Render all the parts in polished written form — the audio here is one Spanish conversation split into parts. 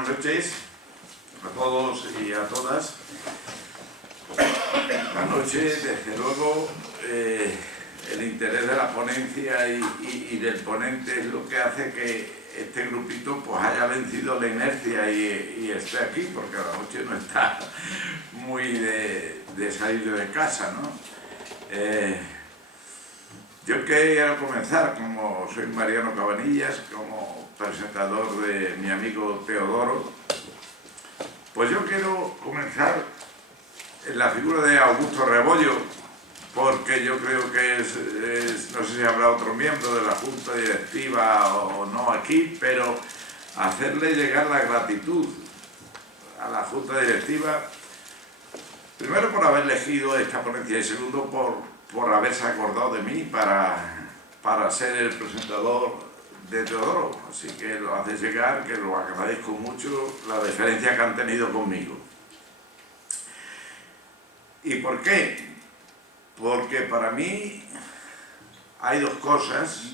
buenas noches a todos y a todas. Esta noche, desde luego, el interés de la ponencia y del ponente es lo que hace que este grupito pues haya vencido la inercia y esté aquí, porque a la noche no está muy de salir de casa, ¿no? Yo quiero comenzar, como soy Mariano Cabanillas, como presentador de mi amigo Teodoro, pues yo quiero comenzar en la figura de Augusto Rebollo, porque yo creo que no sé si habrá otro miembro de la Junta Directiva o no aquí, pero hacerle llegar la gratitud a la Junta Directiva, primero por haber elegido esta ponencia y segundo por haberse acordado de mí para ser el presentador de Teodoro. Así que lo hace llegar, que lo agradezco mucho, la deferencia que han tenido conmigo. ¿Y por qué? Porque para mí hay dos cosas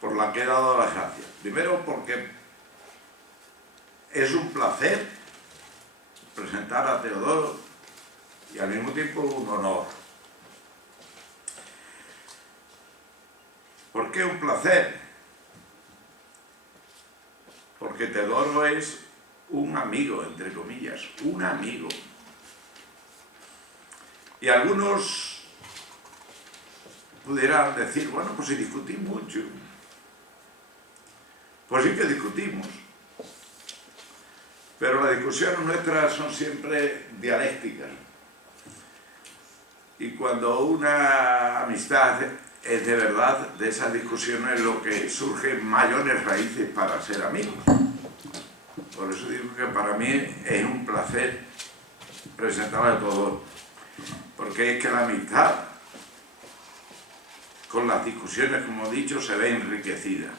por las que he dado las gracias. Primero, porque es un placer presentar a Teodoro y al mismo tiempo un honor. ¿Por qué un placer? Porque Teodoro es un amigo, entre comillas, un amigo. Y algunos pudieran decir, bueno, pues si discutí mucho. Pues sí que discutimos. Pero las discusiones nuestras son siempre dialécticas. Y cuando una amistad es de verdad, de esas discusiones lo que surgen mayores raíces para ser amigos. Por eso digo que para mí es un placer presentar a todos, porque es que la amistad con las discusiones, como he dicho, se ve enriquecida.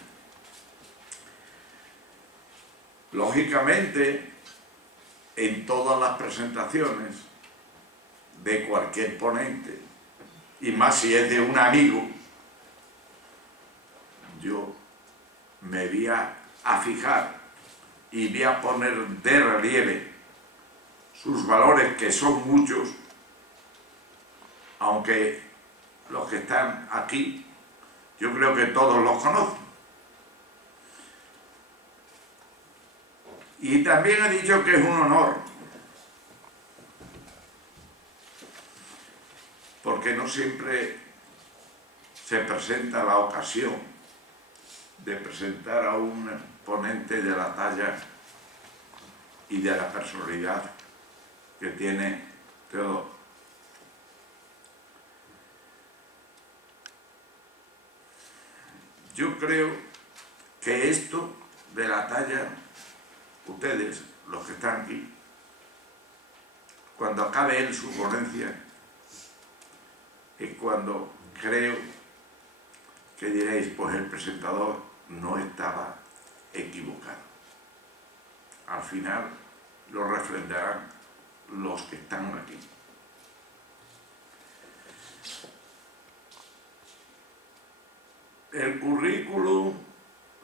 Lógicamente, en todas las presentaciones de cualquier ponente, y más si es de un amigo, yo me voy a fijar y voy a poner de relieve sus valores, que son muchos, aunque los que están aquí, yo creo que todos los conocen. Y también he dicho que es un honor, porque no siempre se presenta la ocasión de presentar a un ponente de la talla y de la personalidad que tiene Teodoro. Yo creo que esto de la talla, ustedes, los que están aquí, cuando acabe él su ponencia, es cuando creo que diréis, pues el presentador no estaba equivocado. Al final lo refrendarán los que están aquí. El currículum,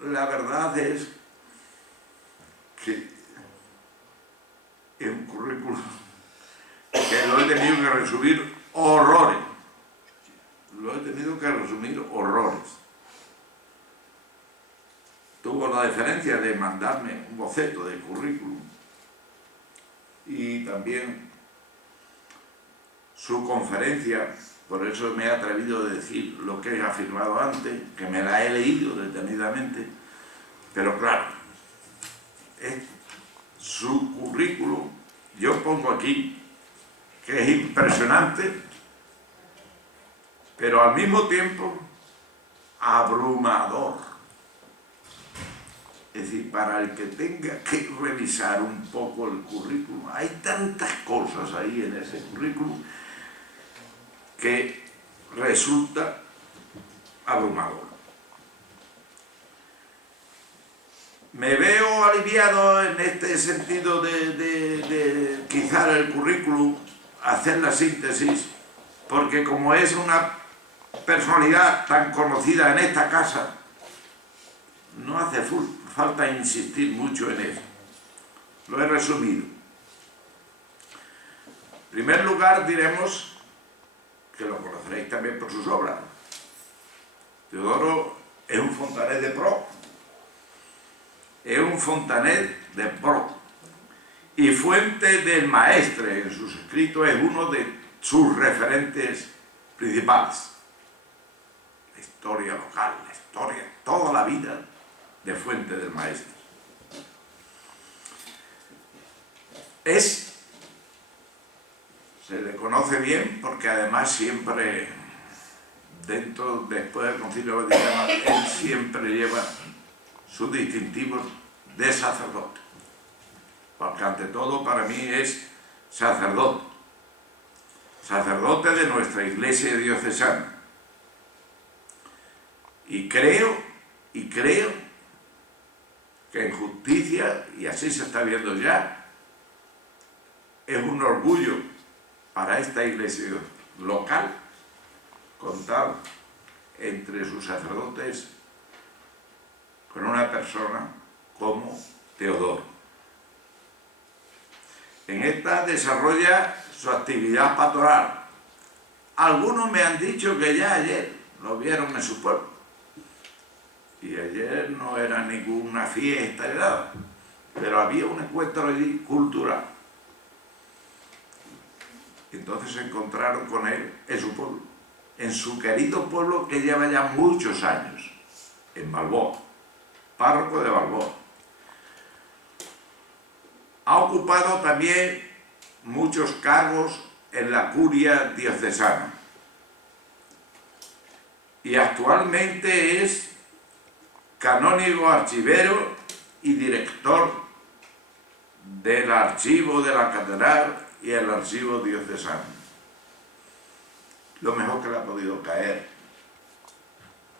la verdad es que es un currículum que lo he tenido que resumir horrores. Lo he tenido que resumir horrores. Tuvo la deferencia de mandarme un boceto de currículum y también su conferencia, por eso me he atrevido a decir lo que he afirmado antes, que me la he leído detenidamente, pero claro, su currículum, yo pongo aquí que es impresionante, pero al mismo tiempo abrumador. Es decir, para el que tenga que revisar un poco el currículum, hay tantas cosas ahí en ese currículum que resulta abrumador. Me veo aliviado en este sentido de quizá el currículum, hacer la síntesis, porque como es una personalidad tan conocida en esta casa, no hace falta insistir mucho en eso. Lo he resumido. En primer lugar, diremos que lo conoceréis también por sus obras. Teodoro es un Fontanet de pro. Es un Fontanet de pro. Y fuente del maestre en sus escritos es uno de sus referentes principales. La historia local, la historia, toda la vida de Fuente del Maestre. Se le conoce bien porque además siempre, después del Concilio Vaticano, él siempre lleva sus distintivos de sacerdote. Porque ante todo para mí es sacerdote. Sacerdote de nuestra Iglesia diocesana. Y creo que en justicia, y así se está viendo ya, es un orgullo para esta iglesia local contar entre sus sacerdotes con una persona como Teodoro. En esta desarrolla su actividad pastoral. Algunos me han dicho que ya ayer lo vieron en su pueblo. Y ayer no era ninguna fiesta ni nada, pero había un encuentro allí cultural. Entonces se encontraron con él en su pueblo, en su querido pueblo que lleva ya muchos años, en Balboa, párroco de Balboa. Ha ocupado también muchos cargos en la curia diocesana y actualmente es canónigo archivero y director del archivo de la catedral y el archivo diocesano. Lo mejor que le ha podido caer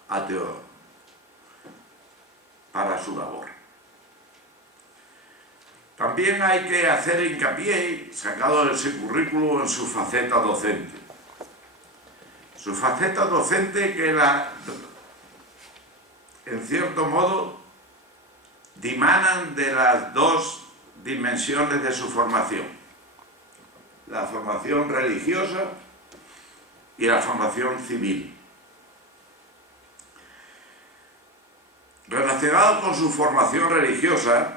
a Teodoro para su labor. También hay que hacer hincapié, sacado de ese currículo, en su faceta docente. Su faceta docente que en cierto modo dimanan de las dos dimensiones de su formación: la formación religiosa y la formación civil. Relacionado con su formación religiosa,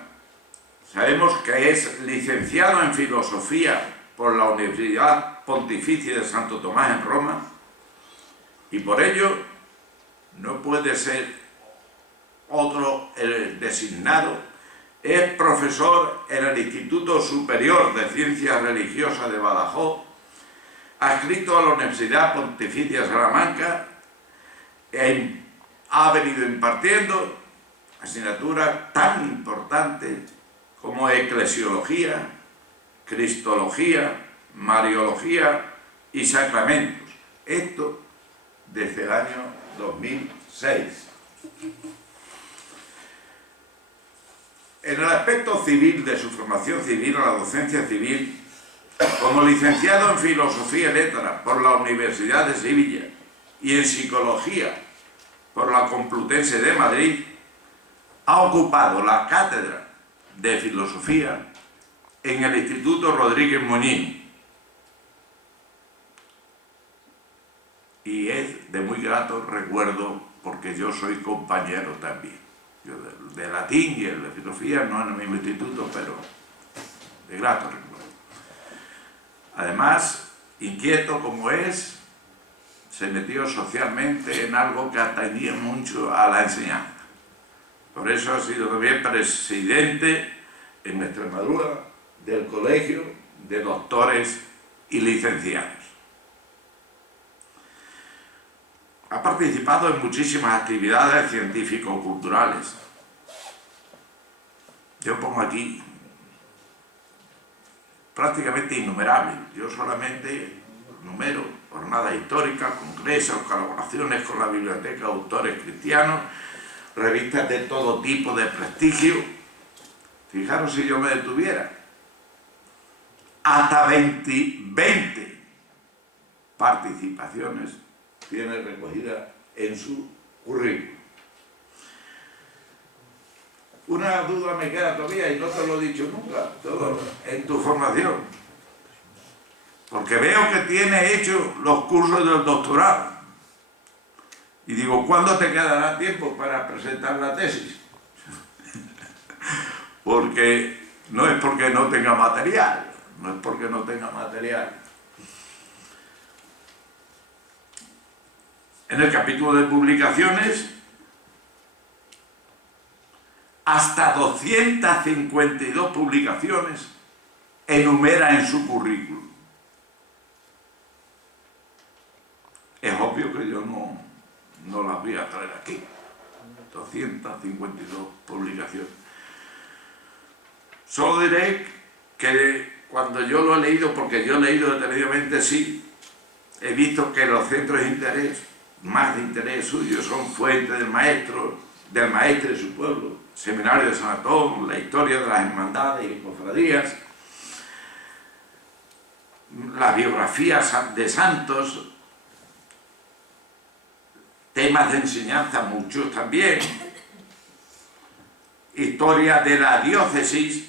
sabemos que es licenciado en Filosofía por la Universidad Pontificia de Santo Tomás en Roma, y por ello no puede ser otro el designado. Es profesor en el Instituto Superior de Ciencias Religiosas de Badajoz, adscrito a la Universidad Pontificia de Salamanca, ha venido impartiendo asignaturas tan importantes como eclesiología, cristología, mariología y sacramentos. Esto desde el año 2006. En el aspecto civil de su formación civil, a la docencia civil, como licenciado en Filosofía y Letras por la Universidad de Sevilla y en Psicología por la Complutense de Madrid, ha ocupado la cátedra de Filosofía en el Instituto Rodríguez Muñiz. Y es de muy grato recuerdo porque yo soy compañero también. Yo de latín y el de filosofía, no en el mismo instituto, pero de grato recuerdo. Además, inquieto como es, se metió socialmente en algo que atañía mucho a la enseñanza. Por eso ha sido también presidente en Extremadura del Colegio de Doctores y Licenciados. Ha participado en muchísimas actividades científico-culturales. Yo pongo aquí prácticamente innumerables. Yo solamente numero jornadas históricas, congresos, colaboraciones con la Biblioteca de Autores Cristianos, revistas de todo tipo de prestigio. Fijaros si yo me detuviera. Hasta 20 participaciones tiene recogida en su currículum. Una duda me queda todavía y no te lo he dicho nunca, todo en tu formación. Porque veo que tienes hecho los cursos del doctorado. Y digo, ¿cuándo te quedará tiempo para presentar la tesis? Porque no es porque no tenga material, no es porque no tenga material. En el capítulo de publicaciones, hasta 252 publicaciones enumera en su currículum. Es obvio que yo no las voy a traer aquí. 252 publicaciones. Solo diré que cuando yo lo he leído, porque yo he leído detenidamente, sí, he visto que los centros de interés, más de interés suyo, son Fuente del Maestro de su pueblo, Seminario de San Antón, la historia de las hermandades y cofradías, las biografías de santos, temas de enseñanza muchos también, historia de la diócesis,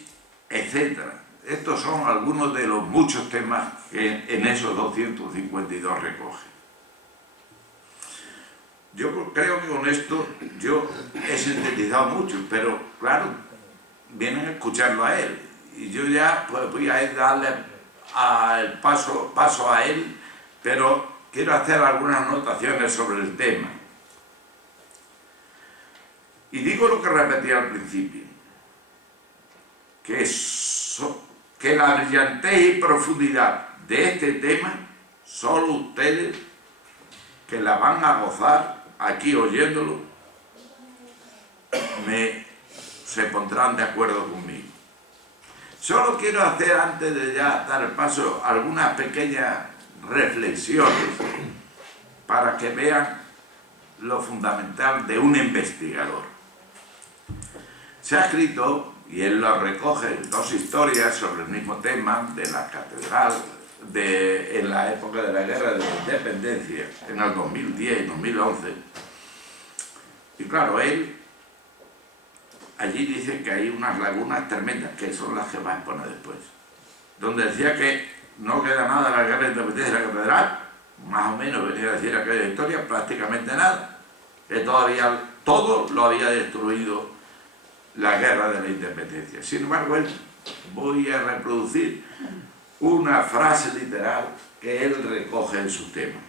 etc. Estos son algunos de los muchos temas que en esos 252 recoge. Yo creo que con esto yo he sintetizado mucho, pero claro, vienen a escucharlo a él. Y yo ya pues voy a darle el paso a él, pero quiero hacer algunas anotaciones sobre el tema. Y digo lo que repetí al principio, que la brillantez y profundidad de este tema, solo ustedes que la van a gozar aquí oyéndolo, se pondrán de acuerdo conmigo. Solo quiero hacer, antes de ya dar el paso, algunas pequeñas reflexiones para que vean lo fundamental de un investigador. Se ha escrito, y él lo recoge, dos historias sobre el mismo tema de la catedral en la época de la Guerra de la Independencia, en el 2010 y 2011. Y claro, él allí dice que hay unas lagunas tremendas, que son las que va a exponer después, donde decía que no queda nada de la Guerra de la Independencia de la catedral, más o menos venía a decir aquella historia, prácticamente nada, que todavía todo lo había destruido la Guerra de la Independencia. Sin embargo, voy a reproducir una frase literal que él recoge en su tema.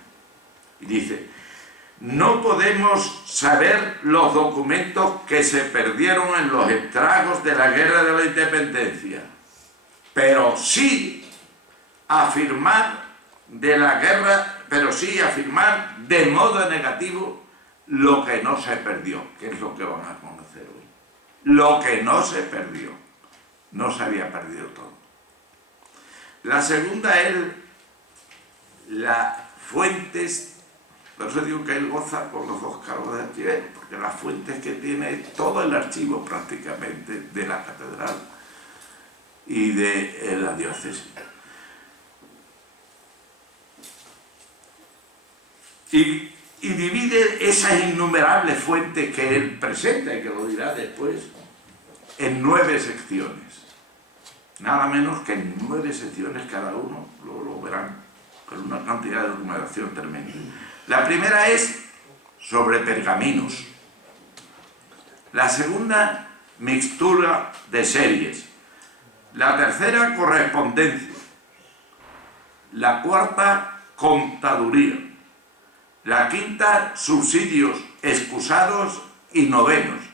Y dice: no podemos saber los documentos que se perdieron en los estragos de la Guerra de la Independencia, pero sí afirmar de la guerra, pero sí afirmar de modo negativo lo que no se perdió, que es lo que van a conocer hoy. Lo que no se perdió, no se había perdido todo. La segunda es las fuentes, por eso digo que él goza con los dos cargos de archivero, porque las fuentes que tiene todo el archivo prácticamente de la catedral y de la diócesis. Y divide esas innumerables fuentes que él presenta, y que lo dirá después, en 9 secciones. Nada menos que en 9 secciones cada uno, lo verán, con una cantidad de documentación tremenda. La primera es sobre pergaminos. La segunda, mixtura de series. La tercera, correspondencia. La cuarta, contaduría. La quinta, subsidios excusados y novenos.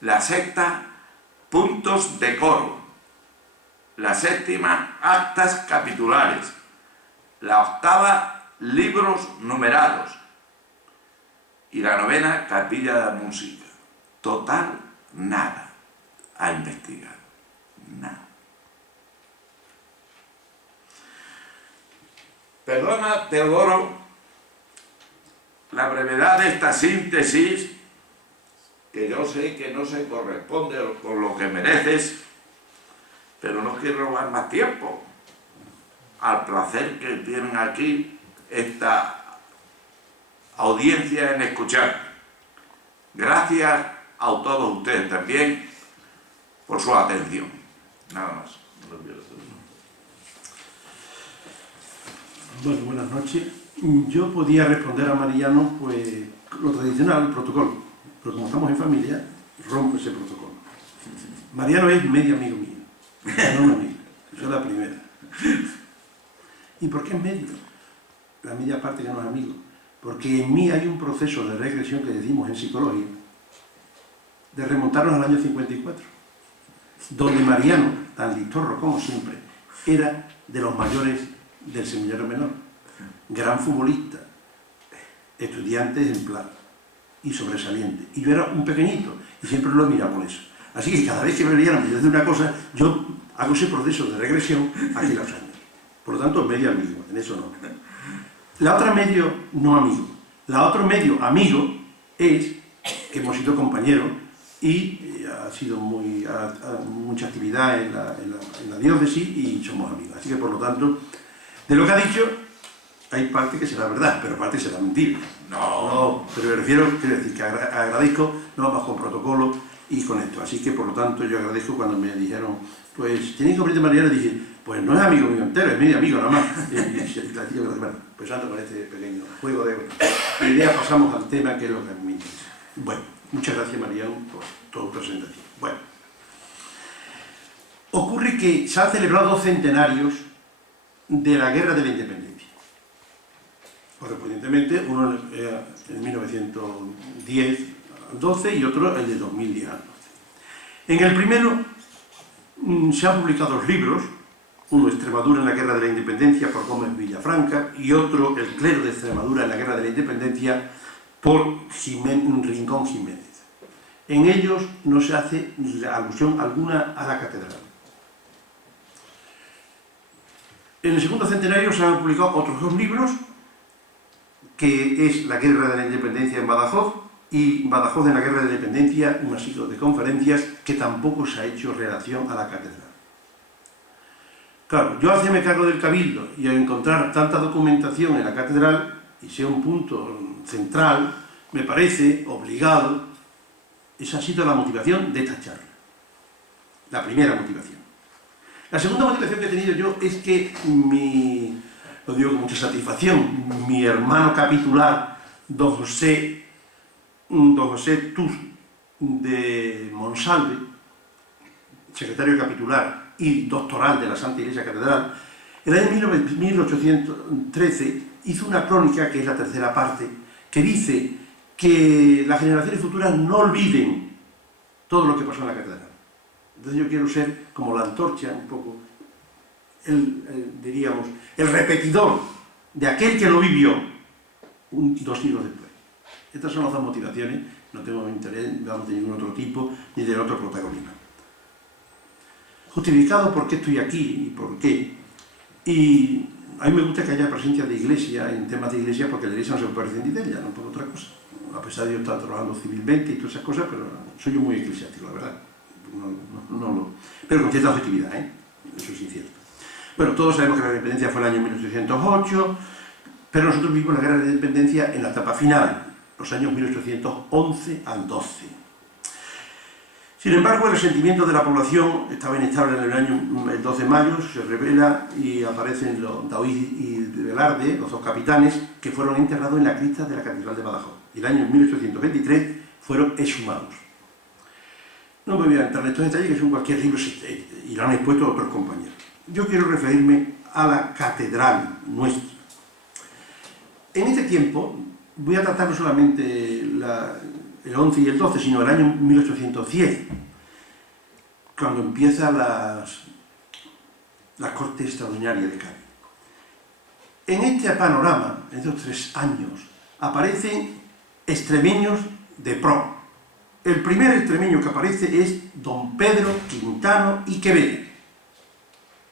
La sexta, puntos de coro. La séptima, actas capitulares. La octava, libros numerados. Y la novena, capilla de música. Total, nada a investigar. Nada. Perdona, Teodoro, la brevedad de esta síntesis, que yo sé que no se corresponde con lo que mereces, pero no quiero robar más tiempo al placer que tienen aquí esta audiencia en escuchar. Gracias a todos ustedes también por su atención. Nada más. Bueno, buenas noches. Yo podía responder a Mariano, pues, lo tradicional, el protocolo. Pero como estamos en familia, rompo ese protocolo. Mariano es medio amigo mío, no un amigo. Yo la primera. ¿Y por qué es medio? La media parte que no es amigo. Porque en mí hay un proceso de regresión que decimos en psicología, de remontarnos al año 54, donde Mariano, tan listorro como siempre, era de los mayores del Seminario Menor, gran futbolista, estudiante ejemplar y sobresaliente. Y yo era un pequeñito y siempre lo he mirado por eso. Así que cada vez que me veían de una cosa, yo hago ese proceso de regresión aquí los años. Por lo tanto, medio amigo, en eso no. La otra medio no amigo. La otra medio amigo es que hemos sido compañeros y ha sido mucha actividad en la diócesis y somos amigos. Así que, por lo tanto, de lo que ha dicho, hay parte que será verdad, pero parte será mentira. No, pero me refiero, quiero decir, que agradezco, no vamos con protocolo y con esto. Así que, por lo tanto, yo agradezco cuando me dijeron, pues, ¿tenéis que abrirte Mariano? Y dije, pues no es amigo mío entero, es medio amigo nada más. Bueno, pues ando con este pequeño juego de... La idea, pasamos al tema, que es lo que a mí me interesa. Bueno, muchas gracias, Mariano, por tu presentación. Bueno, ocurre que se han celebrado 2 centenarios de la Guerra de la Independencia. Correspondientemente, uno en 1910 al 12 y otro el de 2010 al 12. En el primero se han publicado 2 libros, uno Extremadura en la Guerra de la Independencia por Gómez Villafranca y otro El clero de Extremadura en la Guerra de la Independencia por Rincón Jiménez. En ellos no se hace alusión alguna a la catedral. En el segundo centenario se han publicado otros 2 libros, que es La Guerra de la Independencia en Badajoz y Badajoz en la Guerra de la Independencia, un ciclo de conferencias que tampoco se ha hecho relación a la catedral. Claro, yo hacíame cargo del Cabildo y al encontrar tanta documentación en la catedral, y sea un punto central, me parece obligado, esa ha sido la motivación de esta charla. La primera motivación. La segunda motivación que he tenido yo es que lo digo con mucha satisfacción, mi hermano capitular, don José Tuz de Monsalve, secretario capitular y doctoral de la Santa Iglesia Catedral, en el año 1813 hizo una crónica, que es la tercera parte, que dice que las generaciones futuras no olviden todo lo que pasó en la catedral. Entonces yo quiero ser como la antorcha, un poco, diríamos, el repetidor de aquel que lo vivió 2 siglos después. Estas son las 2 motivaciones, no tengo interés, de ningún otro tipo, ni de otro protagonismo. Justificado por qué estoy aquí y por qué. Y a mí me gusta que haya presencia de iglesia en temas de iglesia, porque la iglesia no se puede prescindir de ella, no por otra cosa. A pesar de yo estar trabajando civilmente y todas esas cosas, pero soy yo muy eclesiástico, la verdad. Pero con cierta objetividad, eso sí es cierto. Bueno, todos sabemos que la independencia fue el año 1808, pero nosotros vivimos la guerra de la independencia en la etapa final, los años 1811 al 12. Sin embargo, el resentimiento de la población estaba inestable en el 12 de mayo, se revela y aparecen Daoíz y Velarde, los 2 capitanes, que fueron enterrados en la cripta de la Catedral de Badajoz. Y el año 1823 fueron exhumados. No me voy a entrar en estos detalles, que son cualquier libro y lo han expuesto otros compañeros. Yo quiero referirme a la catedral nuestra. En este tiempo voy a tratar no solamente el 11 y el 12, sino el año 1810, cuando empiezan las Cortes Extraordinarias de Cádiz. En este panorama, en estos 3 años, aparecen extremeños de pro. El primer extremeño que aparece es don Pedro Quintano y Quevedo,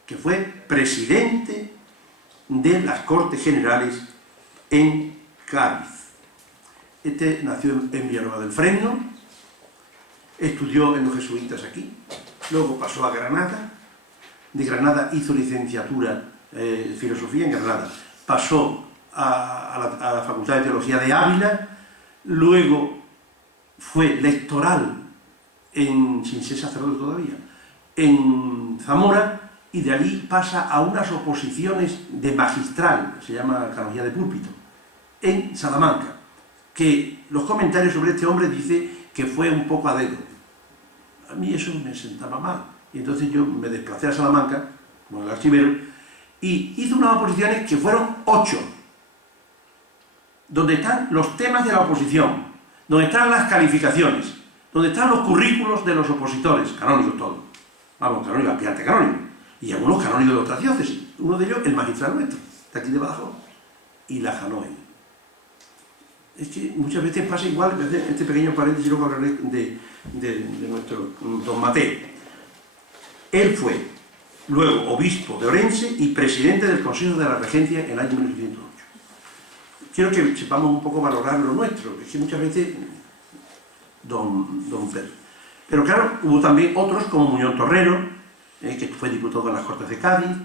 que fue presidente de las Cortes Generales en Cádiz. Este nació en Villanueva del Fresno, estudió en los jesuitas aquí, luego pasó a Granada, de Granada hizo licenciatura en filosofía en Granada, pasó a la Facultad de Teología de Ávila, luego fue lectoral sin ser sacerdote todavía, en Zamora, y de allí pasa a unas oposiciones de magistral, se llama canonía de púlpito, en Salamanca, que los comentarios sobre este hombre dicen que fue un poco a dedo. A mí eso me sentaba mal, y entonces yo me desplacé a Salamanca, con el archivero, y hice unas oposiciones que fueron 8, donde están los temas de la oposición, donde están las calificaciones, donde están los currículos de los opositores, canónicos todos, vamos, canónicos, aspirante canónico, y algunos canónicos de otras diócesis, uno de ellos el magistral nuestro, de aquí de Badajoz, y la Janoe. Es que muchas veces pasa igual, este pequeño paréntesis, luego hablaré de nuestro don Mateo. Él fue luego obispo de Orense y presidente del Consejo de la Regencia en el año 1908. Quiero que sepamos un poco valorar lo nuestro, es que muchas veces don Fer. Pero claro, hubo también otros como Muñoz Torrero, que fue diputado en las Cortes de Cádiz,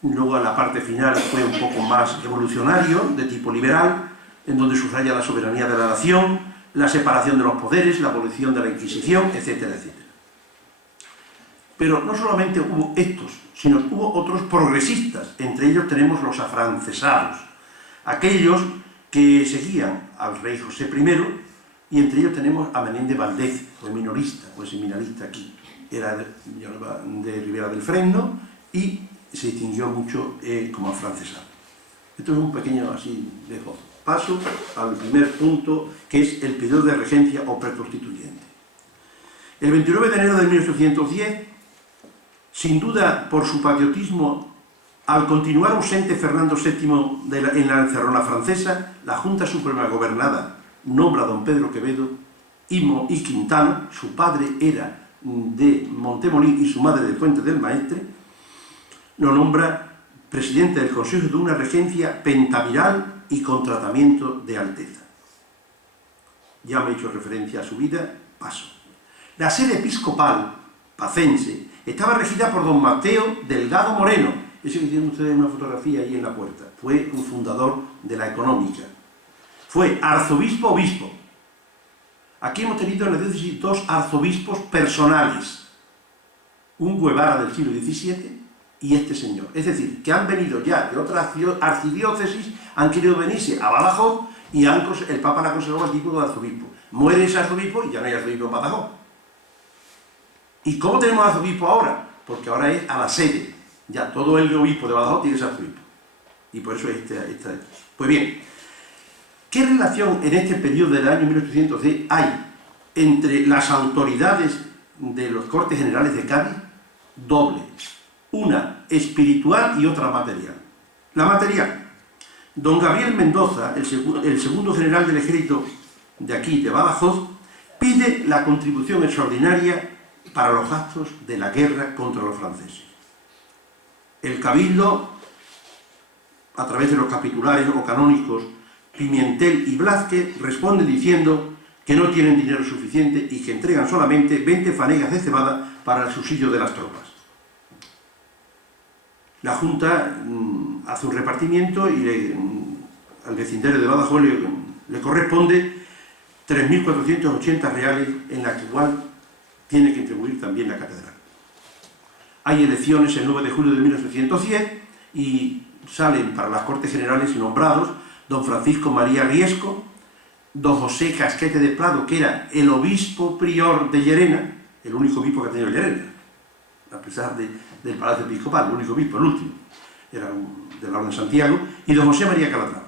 luego a la parte final fue un poco más revolucionario, de tipo liberal, en donde subraya la soberanía de la nación, la separación de los poderes, la abolición de la Inquisición, etcétera, etcétera. Pero no solamente hubo estos, sino hubo otros progresistas, entre ellos tenemos los afrancesados, aquellos que seguían al rey José I, y entre ellos tenemos a Menéndez Valdés, fue minorista, fue seminarista aquí, era de Ribera del Fresno y se distinguió mucho como afrancesado. Esto es un pequeño así de foto. Paso al primer punto, que es el periodo de regencia o preconstituyente. El 29 de enero de 1810, sin duda por su patriotismo, al continuar ausente Fernando VII en la encerrona francesa, la Junta Suprema gobernada nombra a don Pedro Quevedo y Quintano, su padre era de Montemolín y su madre de Fuente del Maestre, lo nombra presidente del Consejo de una regencia pentaviral y con tratamiento de alteza. Ya me he hecho referencia a su vida, paso. La sede episcopal pacense estaba regida por don Mateo Delgado Moreno, ese que tienen ustedes una fotografía ahí en la puerta, fue un fundador de la económica. Fue arzobispo-obispo. Aquí hemos tenido en la diócesis 2 arzobispos personales, un Guevara del siglo XVII y este señor. Es decir, que han venido ya de otras archidiócesis, han querido venirse a Badajoz y el Papa le ha conservado el título de arzobispo. Muere ese arzobispo y ya no hay arzobispo en Badajoz. ¿Y cómo tenemos arzobispo ahora? Porque ahora es a la sede. Ya todo el obispo de Badajoz tiene ese arzobispo. Y por eso esta. Pues bien, ¿qué relación en este periodo del año 1810 hay entre las autoridades de los Cortes Generales de Cádiz? Doble. Una espiritual y otra material. La material. Don Gabriel Mendoza, el segundo general del ejército de aquí, de Badajoz, pide la contribución extraordinaria para los gastos de la guerra contra los franceses. El cabildo, a través de los capitulares o canónicos Pimentel y Blázquez, responde diciendo que no tienen dinero suficiente y que entregan solamente 20 fanegas de cebada para el subsidio de las tropas. La Junta hace un repartimiento y al vecindario de Badajoz le corresponde 3.480 reales, en la que igual tiene que contribuir también la catedral. Hay elecciones el 9 de julio de 1810 y salen para las Cortes Generales nombrados don Francisco María Riesco, don José Casquete de Prado, que era el obispo prior de Llerena, el único obispo que ha tenido Llerena, a pesar del Palacio Episcopal, el único obispo, el último, era de la Orden de Santiago, y don José María Calatrava.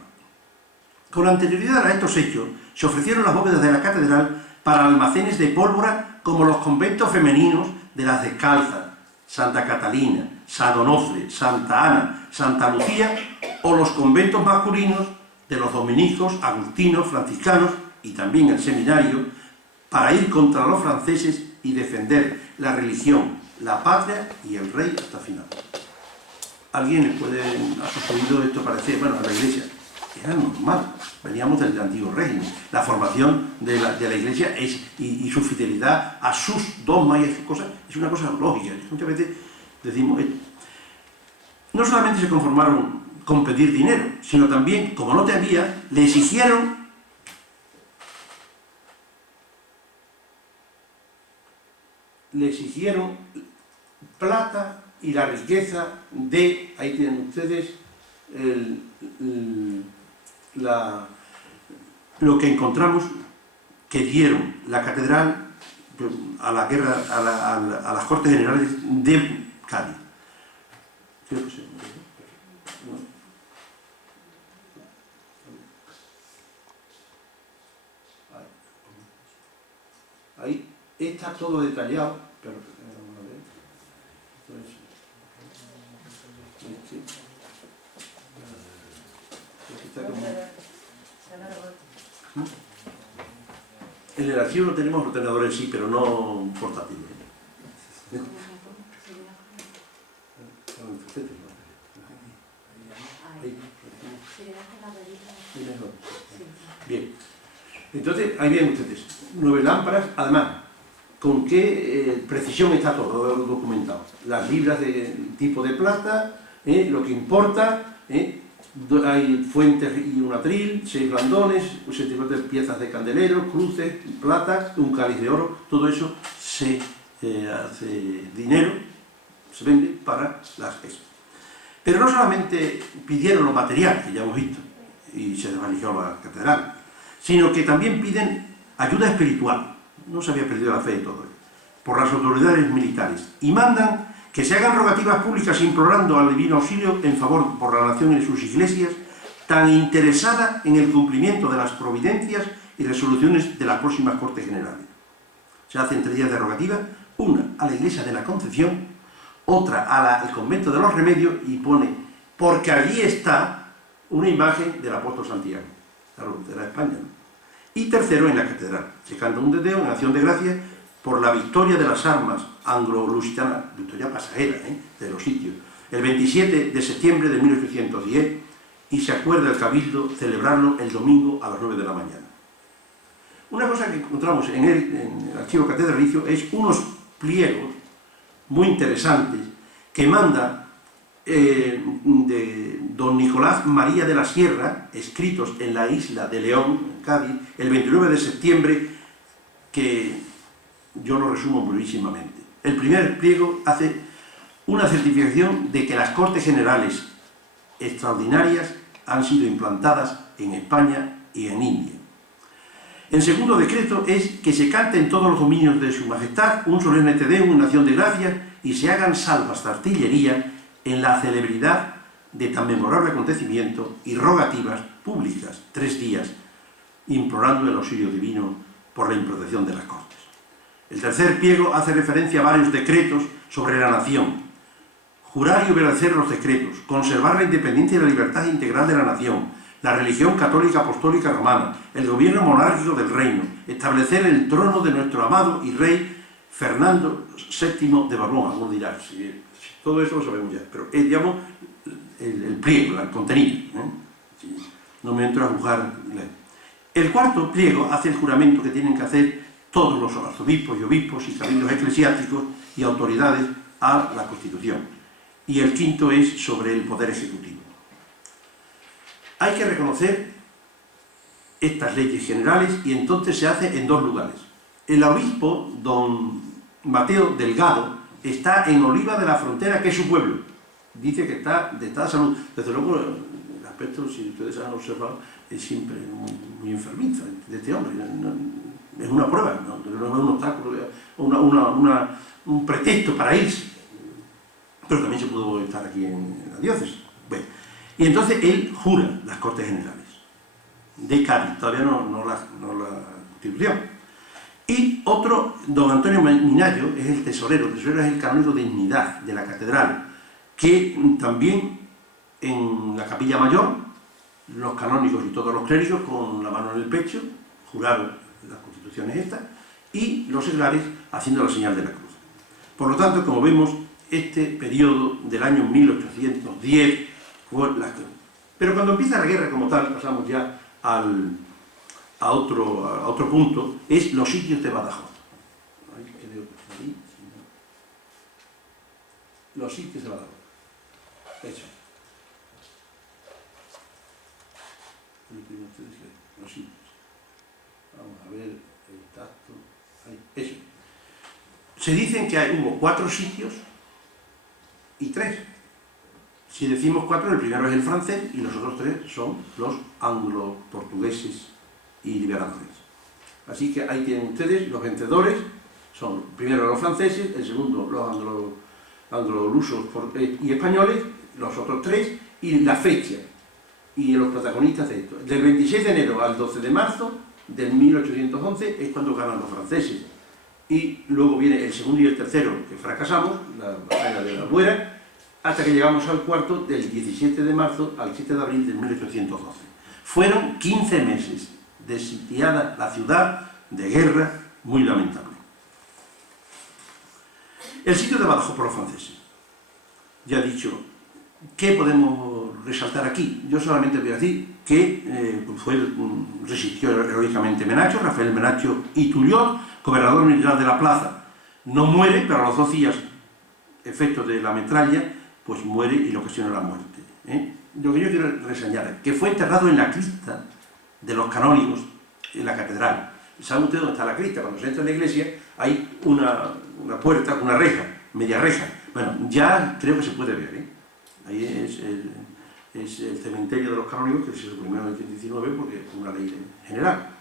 Con anterioridad a estos hechos, se ofrecieron las bóvedas de la catedral para almacenes de pólvora como los conventos femeninos de las Descalzas, Santa Catalina, San Onofre, Santa Ana, Santa Lucía, o los conventos masculinos de los dominicos, agustinos, franciscanos y también el seminario, para ir contra los franceses y defender la religión, la patria y el rey hasta el final. ¿Alguien le puede, a sus oídos esto parecer, bueno, a la Iglesia? Era normal, veníamos del antiguo régimen. La formación de la Iglesia y su fidelidad a sus dogmas y cosas es una cosa lógica. Muchas veces decimos esto. No solamente se conformaron con pedir dinero, sino también, como no tenía, le exigieron le exigieron plata y la riqueza de, ahí tienen ustedes, lo que encontramos que dieron la catedral a la guerra, a las Cortes Generales de Cádiz. Creo que sí. Ahí está todo detallado, pero vamos a ver. En el archivo tenemos ordenadores, sí, pero no portátiles. Bien, entonces ahí ven ustedes 9 lámparas, además, con qué precisión está todo documentado. Las libras de tipo de plata, lo que importa, hay fuentes y un atril, 6 blandones, 74 piezas de candelero, cruces, plata, un cáliz de oro, todo eso se hace dinero, se vende para las pesas. Pero no solamente pidieron los materiales, que ya hemos visto, y se desvalijó la catedral, sino que también piden ayuda espiritual, no se había perdido la fe de todo ello, por las autoridades militares, y mandan que se hagan rogativas públicas implorando al divino auxilio en favor por la nación y sus iglesias, tan interesada en el cumplimiento de las providencias y resoluciones de las próximas Cortes Generales. Se hacen 3 días de rogativas, una a la Iglesia de la Concepción, otra al Convento de los Remedios, y pone, porque allí está una imagen del apóstol Santiago, claro, de la España, ¿no? Y tercero, en la catedral. Se canta un dedeo en acción de gracias por la victoria de las armas anglo-lusitanas, victoria pasajera, de los sitios, el 27 de septiembre de 1810, y se acuerda el Cabildo celebrarlo el domingo a las 9 de la mañana. Una cosa que encontramos en el archivo catedralicio es unos pliegos muy interesantes que manda de don Nicolás María de la Sierra, escritos en la isla de León, en Cádiz, el 29 de septiembre, que yo lo resumo brevísimamente. El primer pliego hace una certificación de que las Cortes Generales extraordinarias han sido implantadas en España y en India. El segundo decreto es que se cante en todos los dominios de su majestad un solemne te deum en acción de gracias y se hagan salvas de artillería en la celebridad de tan memorable acontecimiento y rogativas públicas, 3 días, implorando el auxilio divino por la improtección de las Cortes. El tercer pliego hace referencia a varios decretos sobre la nación. Jurar y obedecer los decretos, conservar la independencia y la libertad integral de la nación, la religión católica apostólica romana, el gobierno monárquico del reino, establecer el trono de nuestro amado y rey Fernando VII de Borbón. Algunos dirán, sí, todo eso lo sabemos ya, pero digamos el pliego, el contenido. Sí, no me entro a juzgar. El cuarto pliego hace el juramento que tienen que hacer todos los arzobispos y obispos y cabildos eclesiásticos y autoridades a la Constitución. Y el quinto es sobre el poder ejecutivo. Hay que reconocer estas leyes generales y entonces se hace en 2 lugares. El obispo, don Mateo Delgado, está en Oliva de la Frontera, que es su pueblo. Dice que está de estado de salud. Desde luego, el aspecto, si ustedes han observado, es siempre muy enfermizo de este hombre. Es una prueba, no es un obstáculo, un pretexto para irse. Pero también se pudo estar aquí en la diócesis. Bueno, y entonces él jura las Cortes Generales de Cádiz, todavía no la Constitución. Y otro, don Antonio Minayo, es el tesorero es el canónigo de dignidad de la catedral, que también en la capilla mayor, los canónigos y todos los clérigos con la mano en el pecho, juraron las constituciones estas, y los seglares haciendo la señal de la cruz. Por lo tanto, como vemos, este periodo del año 1810 fue la cruz. Pero cuando empieza la guerra como tal, pasamos ya a otro punto, es los sitios de Badajoz. Los sitios de Badajoz. Eso. Los sitios. Vamos a ver el tacto. Ahí. Eso. Se dicen que hubo 4 sitios y 3. Si decimos 4, el primero es el francés y los otros 3 son los anglo-portugueses y liberadores. Así que ahí tienen ustedes, los vencedores son primero los franceses, el segundo los anglo-lusos y españoles, los otros 3, y la fecha, y los protagonistas de esto. Del 26 de enero al 12 de marzo del 1811 es cuando ganan los franceses. Y luego viene el segundo y el tercero, que fracasamos, la batalla de la Albuera, hasta que llegamos al cuarto, del 17 de marzo al 7 de abril de 1812. Fueron 15 meses de sitiada la ciudad, de guerra, muy lamentable. El sitio de Badajoz por los franceses. Ya he dicho, ¿qué podemos resaltar aquí? Yo solamente voy a decir que resistió heroicamente Menacho, Rafael Menacho y Tulliot, gobernador militar de la plaza. No muere, pero a los 2 días, efecto de la metralla, pues muere y le ocasiona la muerte. Lo que yo quiero reseñar es que fue enterrado en la cripta de los canónigos en la catedral. ¿Saben ustedes dónde está la cripta? Cuando se entra en la iglesia hay una puerta, una reja, media reja. Bueno, ya creo que se puede ver. Ahí es el cementerio de los canónigos, que se suprimió en el 19 porque es una ley general.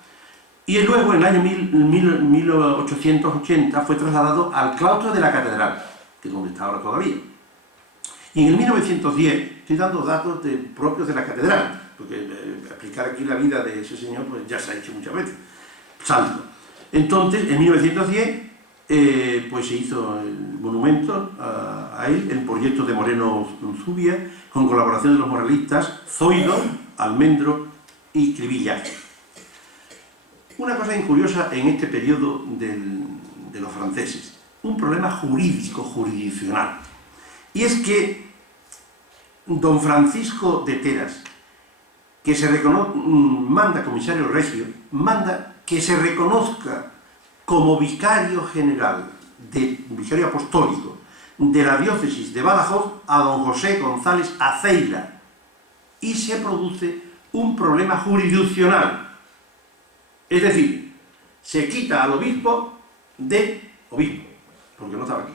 Y luego, en el año 1880, fue trasladado al claustro de la catedral, que es donde está ahora todavía. Y en el 1910, estoy dando datos propios de la catedral, porque explicar aquí la vida de ese señor pues ya se ha hecho muchas veces. Salto. Entonces, en 1910, pues se hizo el monumento a él, el proyecto de Moreno Zubia, con colaboración de los moralistas Zoido, Almendro y Cribilla. Una cosa incuriosa en este periodo de los franceses, un problema jurisdiccional, y es que don Francisco de Teras, que manda comisario regio, manda que se reconozca como vicario general, vicario apostólico, de la diócesis de Badajoz a don José González Aceira, y se produce un problema jurisdiccional. Es decir, se quita al obispo de obispo, porque no estaba aquí.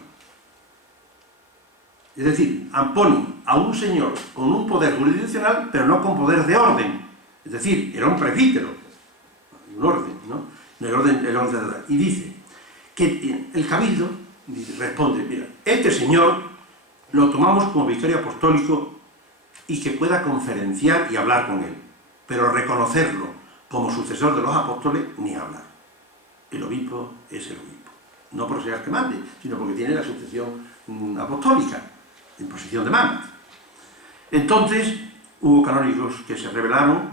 Es decir, pone a un señor con un poder jurisdiccional, pero no con poder de orden. Es decir, era un presbítero, un orden, ¿no? El orden de la... Y dice que el cabildo responde, mira, este señor lo tomamos como vicario apostólico y que pueda conferenciar y hablar con él, pero reconocerlo como sucesor de los apóstoles, ni hablar. El obispo es el obispo. No por ser que mande, sino porque tiene la sucesión apostólica, en posición de mando. Entonces, hubo canónigos que se rebelaron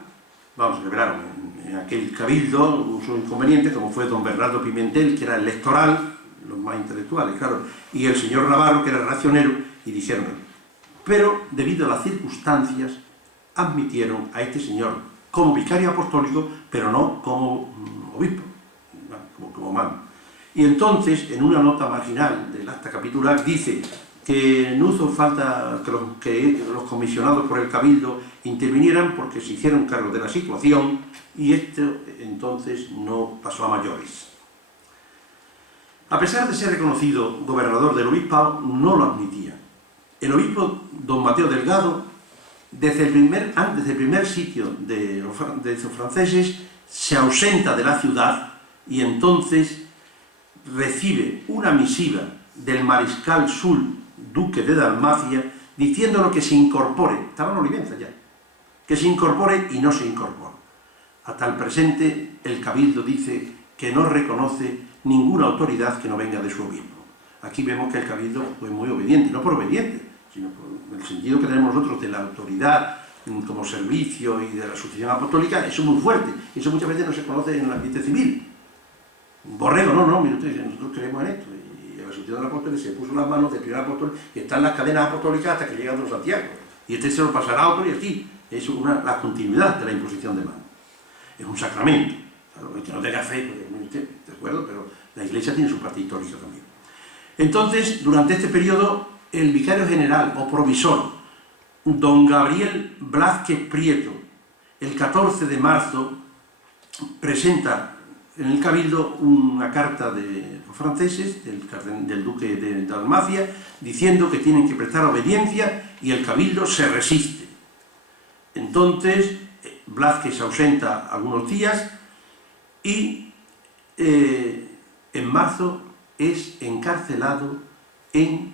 en aquel cabildo, hubo un inconveniente, como fue don Bernardo Pimentel, que era el electoral, los más intelectuales, claro, y el señor Navarro, que era el racionero, y dijeron, pero debido a las circunstancias, admitieron a este señor como vicario apostólico, pero no como obispo, como mando. Y entonces, en una nota marginal del acta capitular, dice que no hizo falta que los comisionados por el cabildo intervinieran porque se hicieron cargo de la situación y esto entonces no pasó a mayores. A pesar de ser reconocido gobernador del obispado, no lo admitía. El obispo don Mateo Delgado, desde el primer sitio de los franceses, se ausenta de la ciudad y entonces recibe una misiva del mariscal Soult, duque de Dalmacia, diciéndolo que se incorpore, estaba en Olivenza ya, que se incorpore y no se incorpora. Hasta el presente el cabildo dice que no reconoce ninguna autoridad que no venga de su obispo. Aquí vemos que el cabildo fue muy obediente, no por obediente, sino por el sentido que tenemos nosotros de la autoridad como servicio y de la sucesión apostólica, eso es muy fuerte, y eso muchas veces no se conoce en el ambiente civil. Borrego, no, mire usted, nosotros creemos en esto, y a la sucesión del apóstol se puso las manos del primer apóstol, que están las cadenas apostólicas hasta que llega don Santiago, y este se lo pasará a otro y así, es la continuidad de la imposición de manos. Es un sacramento, claro, el que no tenga fe, pues, usted, ¿de acuerdo? Pero la Iglesia tiene su parte histórica también. Entonces, durante este periodo, el vicario general o provisor, don Gabriel Blázquez Prieto, el 14 de marzo, presenta en el Cabildo una carta de los franceses, del duque de Dalmacia, diciendo que tienen que prestar obediencia y el Cabildo se resiste. Entonces, Blázquez se ausenta algunos días y en marzo es encarcelado en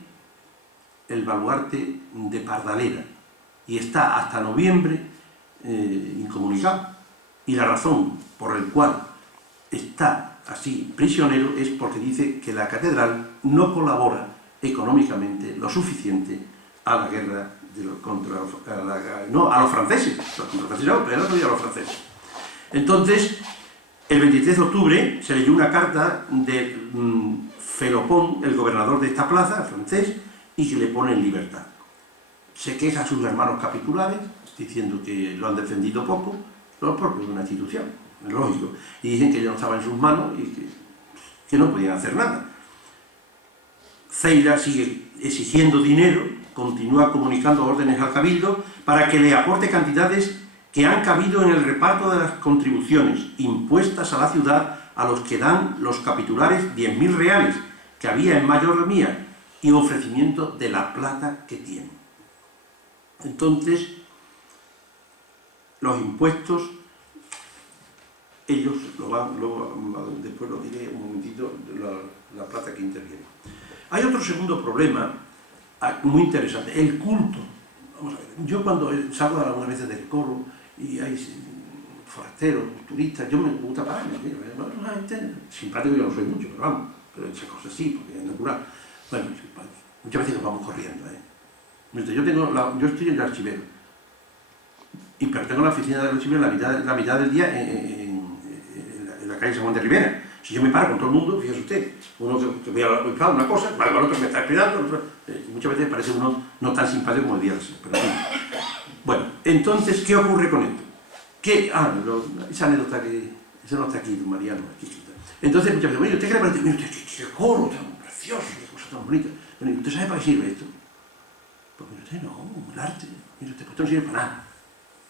el baluarte de Pardalera y está hasta noviembre incomunicado. Y la razón por la cual está así prisionero es porque dice que la catedral no colabora económicamente lo suficiente a la guerra a los franceses, contra los franceses no, pero no a los franceses. Entonces, el 23 de octubre se leyó una carta de Felopón, el gobernador de esta plaza, francés, y que le pone en libertad. Se queja a sus hermanos capitulares, diciendo que lo han defendido poco, los propios de una institución, es lógico, y dicen que ya no estaba en sus manos y que no podían hacer nada. Ceira sigue exigiendo dinero, continúa comunicando órdenes al Cabildo para que le aporte cantidades que han cabido en el reparto de las contribuciones impuestas a la ciudad a los que dan los capitulares 10.000 reales que había en mayordomía y ofrecimiento de la plata que tienen. Entonces, los impuestos, ellos lo van, después lo diré un momentito, la plata que interviene. Hay otro segundo problema muy interesante, el culto. Vamos a ver, yo cuando salgo algunas veces del coro y hay forasteros, turistas, yo me gusta pararme, simpático yo no soy mucho, pero vamos, pero esas cosas sí, porque es natural. Bueno, muchas veces nos vamos corriendo. Yo estoy en el archivero, pero tengo la oficina del archivero la mitad del día en la calle San Juan de Rivera. Si yo me paro con todo el mundo, fíjese usted, uno que voy a buscar una cosa, el otro me está esperando, muchas veces parece uno no tan simpático como debía ser, pero sí. Bueno, entonces, ¿qué ocurre con esto? Esa anécdota esa no está aquí, don Mariano, aquí está. Entonces, muchas veces, ¿usted qué le parece? Mira, qué coro tan precioso, qué cosa tan bonita. Bueno, ¿usted sabe para qué sirve esto? Pues mire usted, no, el arte. Mire usted, pues esto no sirve para nada.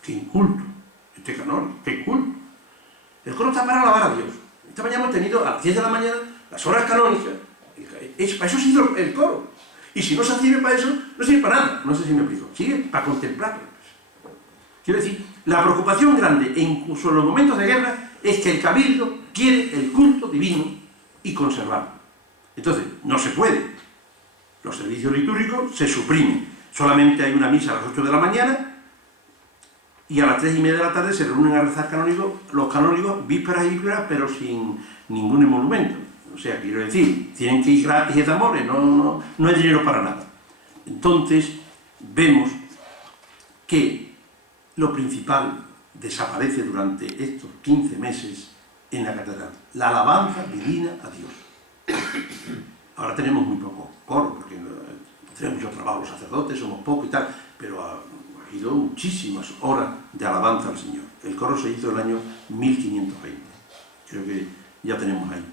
Qué inculto. Este canón, qué inculto. El coro está para alabar a Dios. Esta mañana hemos tenido a las 10 de la mañana las horas canónicas. Para eso sirve el coro. Y si no se sirve para eso, no sirve para nada. No sé si me explico. Sirve para contemplarlo. Quiero decir, la preocupación grande, e incluso en los momentos de guerra, es que el Cabildo quiere el culto divino y conservarlo. Entonces, no se puede. Los servicios litúrgicos se suprimen. Solamente hay una misa a las 8 de la mañana y a las 3:30 de la tarde se reúnen a rezar los canónigos, vísperas y vísperas, pero sin ningún emolumento. O sea, quiero decir, tienen que ir gratis y de amores, no hay dinero para nada. Entonces, vemos que lo principal desaparece durante estos 15 meses en la catedral. La alabanza divina a Dios. Ahora tenemos muy poco coro, porque tenemos mucho trabajo los sacerdotes, somos pocos y tal, pero ha habido muchísimas horas de alabanza al Señor. El coro se hizo en el año 1520. Creo que ya tenemos ahí.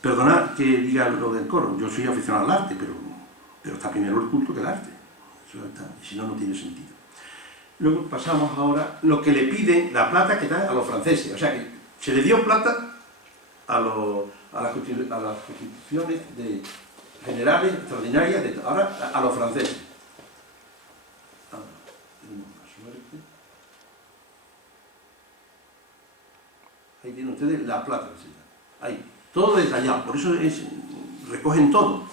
Perdonad que diga lo del coro, yo soy aficionado al arte, pero está primero el culto que el arte. Eso está, y si no, no tiene sentido. Luego pasamos ahora lo que le piden, la plata que da a los franceses. O sea que se le dio plata a las constituciones generales, extraordinarias, ahora a los franceses. Tenemos la suerte. Ahí tienen ustedes la plata. Ahí, todo detallado, por eso recogen todo.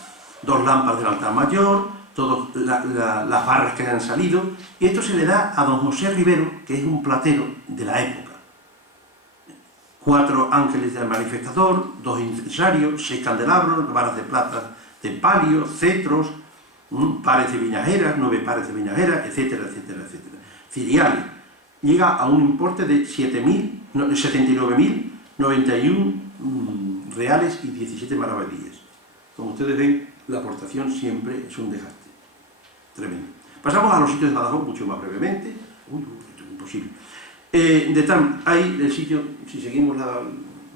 2 lámparas del altar mayor, todas las barras que han salido, y esto se le da a don José Rivero, que es un platero de la época. 4 ángeles del manifestador, 2 incensarios, 6 candelabros, varas de plata de palio, cetros, pares de vinajeras, 9 pares de vinajeras, etcétera, etcétera, etcétera. Ciriales. Llega a un importe de 79.091 reales y 17 maravedíes. Como ustedes ven, la aportación siempre es un desgaste. Tremendo. Pasamos a los sitios de Badajoz mucho más brevemente. Esto es imposible. Hay el sitio, si seguimos la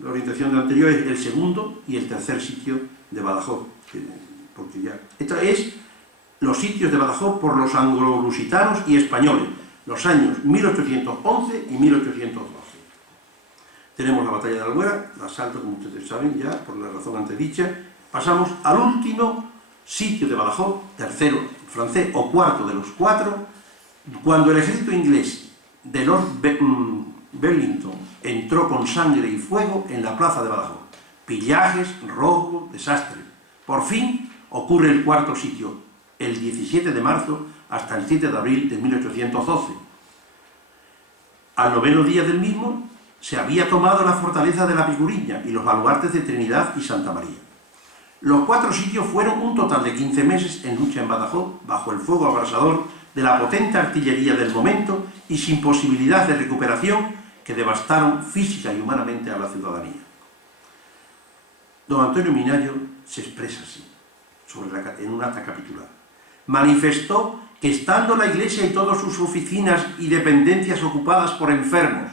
orientación de anterior, es el segundo y el tercer sitio de Badajoz. Porque ya. Esto es los sitios de Badajoz por los anglo-lusitanos y españoles, los años 1811 y 1812. tenemos la batalla de Albuera, el asalto, como ustedes saben ya, por la razón antedicha. Pasamos al último sitio de Badajoz, tercero francés o cuarto de los cuatro, cuando el ejército inglés de Lord Wellington entró con sangre y fuego en la plaza de Badajoz. Pillajes, robo, desastre. Por fin ocurre el cuarto sitio, el 17 de marzo hasta el 7 de abril de 1812. Al noveno día del mismo se había tomado la fortaleza de la Piguriña y los baluartes de Trinidad y Santa María. Los cuatro sitios fueron un total de 15 meses en lucha en Badajoz, bajo el fuego abrasador de la potente artillería del momento y sin posibilidad de recuperación, que devastaron física y humanamente a la ciudadanía. Don Antonio Minayo se expresa así, en un acta capitular. Manifestó que estando la Iglesia y todas sus oficinas y dependencias ocupadas por enfermos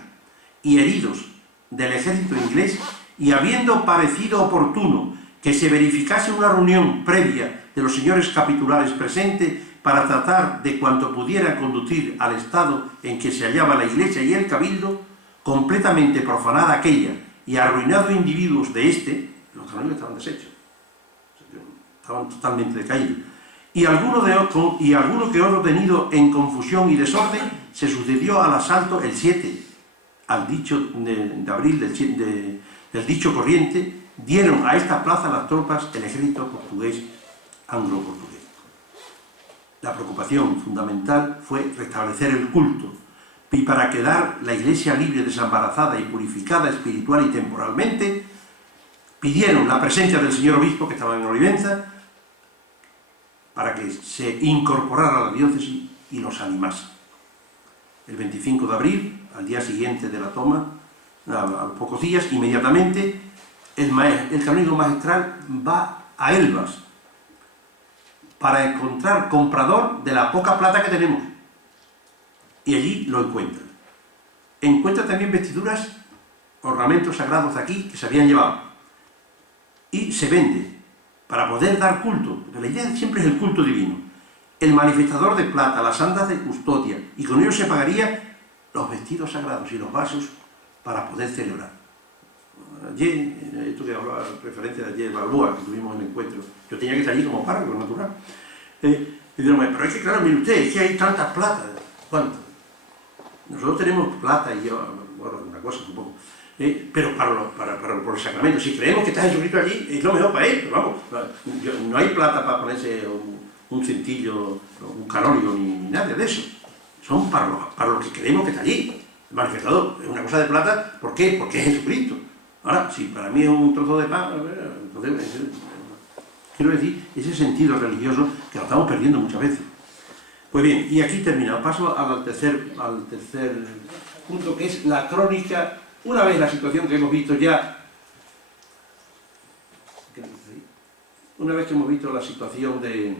y heridos del ejército inglés, y habiendo parecido oportuno que se verificase una reunión previa de los señores capitulares presentes para tratar de cuanto pudiera conducir al estado en que se hallaba la Iglesia y el Cabildo, completamente profanada aquella y arruinados individuos de los canónigos estaban deshechos, estaban totalmente decaídos, y alguno que otro tenido en confusión y desorden, se sucedió al asalto el 7, al dicho de abril del dicho corriente, dieron a esta plaza las tropas el ejército portugués anglo-portugués. La preocupación fundamental fue restablecer el culto, y para quedar la Iglesia libre, desembarazada y purificada espiritual y temporalmente, pidieron la presencia del señor obispo, que estaba en Olivenza, para que se incorporara a la diócesis y los animase. El 25 de abril, al día siguiente de la toma, a los pocos días, inmediatamente, el canónigo magistral va a Elvas para encontrar comprador de la poca plata que tenemos. Y allí lo encuentra. Encuentra también vestiduras, ornamentos sagrados de aquí que se habían llevado. Y se vende para poder dar culto, porque la idea siempre es el culto divino. El manifestador de plata, las andas de custodia, y con ello se pagaría los vestidos sagrados y los vasos para poder celebrar. Ayer, esto que hablaba referencia de ayer, Balboa, que tuvimos en el encuentro, yo tenía que estar allí como párroco natural. Y dijeron, pero es que claro, mire usted, es que hay tanta plata. ¿Cuánto? Nosotros tenemos plata y yo, bueno, una cosa un poco, pero por el sacramento, si creemos que está Jesucristo allí, es lo mejor para él, pero vamos, no hay plata para ponerse un cintillo, un canónigo, ni nada de eso. Son para lo que creemos que está allí. El manifestador es una cosa de plata, ¿por qué? Porque es Jesucristo. Ahora, si para mí es un trozo de pan, entonces, quiero decir, ese sentido religioso que lo estamos perdiendo muchas veces. Pues bien, y aquí termina. Paso al tercer punto, que es la crónica. Una vez la situación que hemos visto ya, una vez que hemos visto la situación de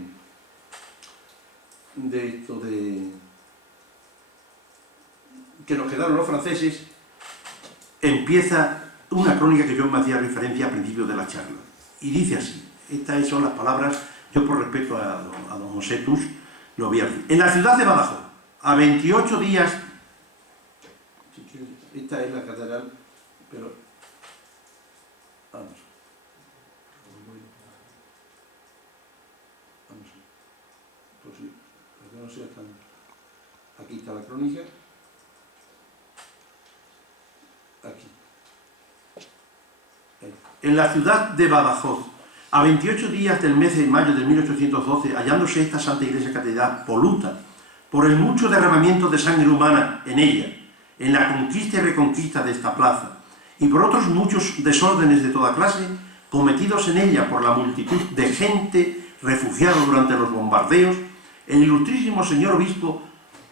que nos quedaron los franceses, empieza una crónica que yo me hacía referencia al principio de la charla. Y dice así, estas son las palabras, yo por respeto a don José Tus, lo voy a decir. En la ciudad de Badajoz, a 28 días, esta es la catedral, pero vamos, pues sí, porque no sea tan... Aquí está la crónica, aquí. En la ciudad de Badajoz, a 28 días del mes de mayo de 1812, hallándose esta Santa Iglesia Catedral poluta por el mucho derramamiento de sangre humana en ella, en la conquista y reconquista de esta plaza, y por otros muchos desórdenes de toda clase, cometidos en ella por la multitud de gente refugiada durante los bombardeos, el ilustrísimo señor obispo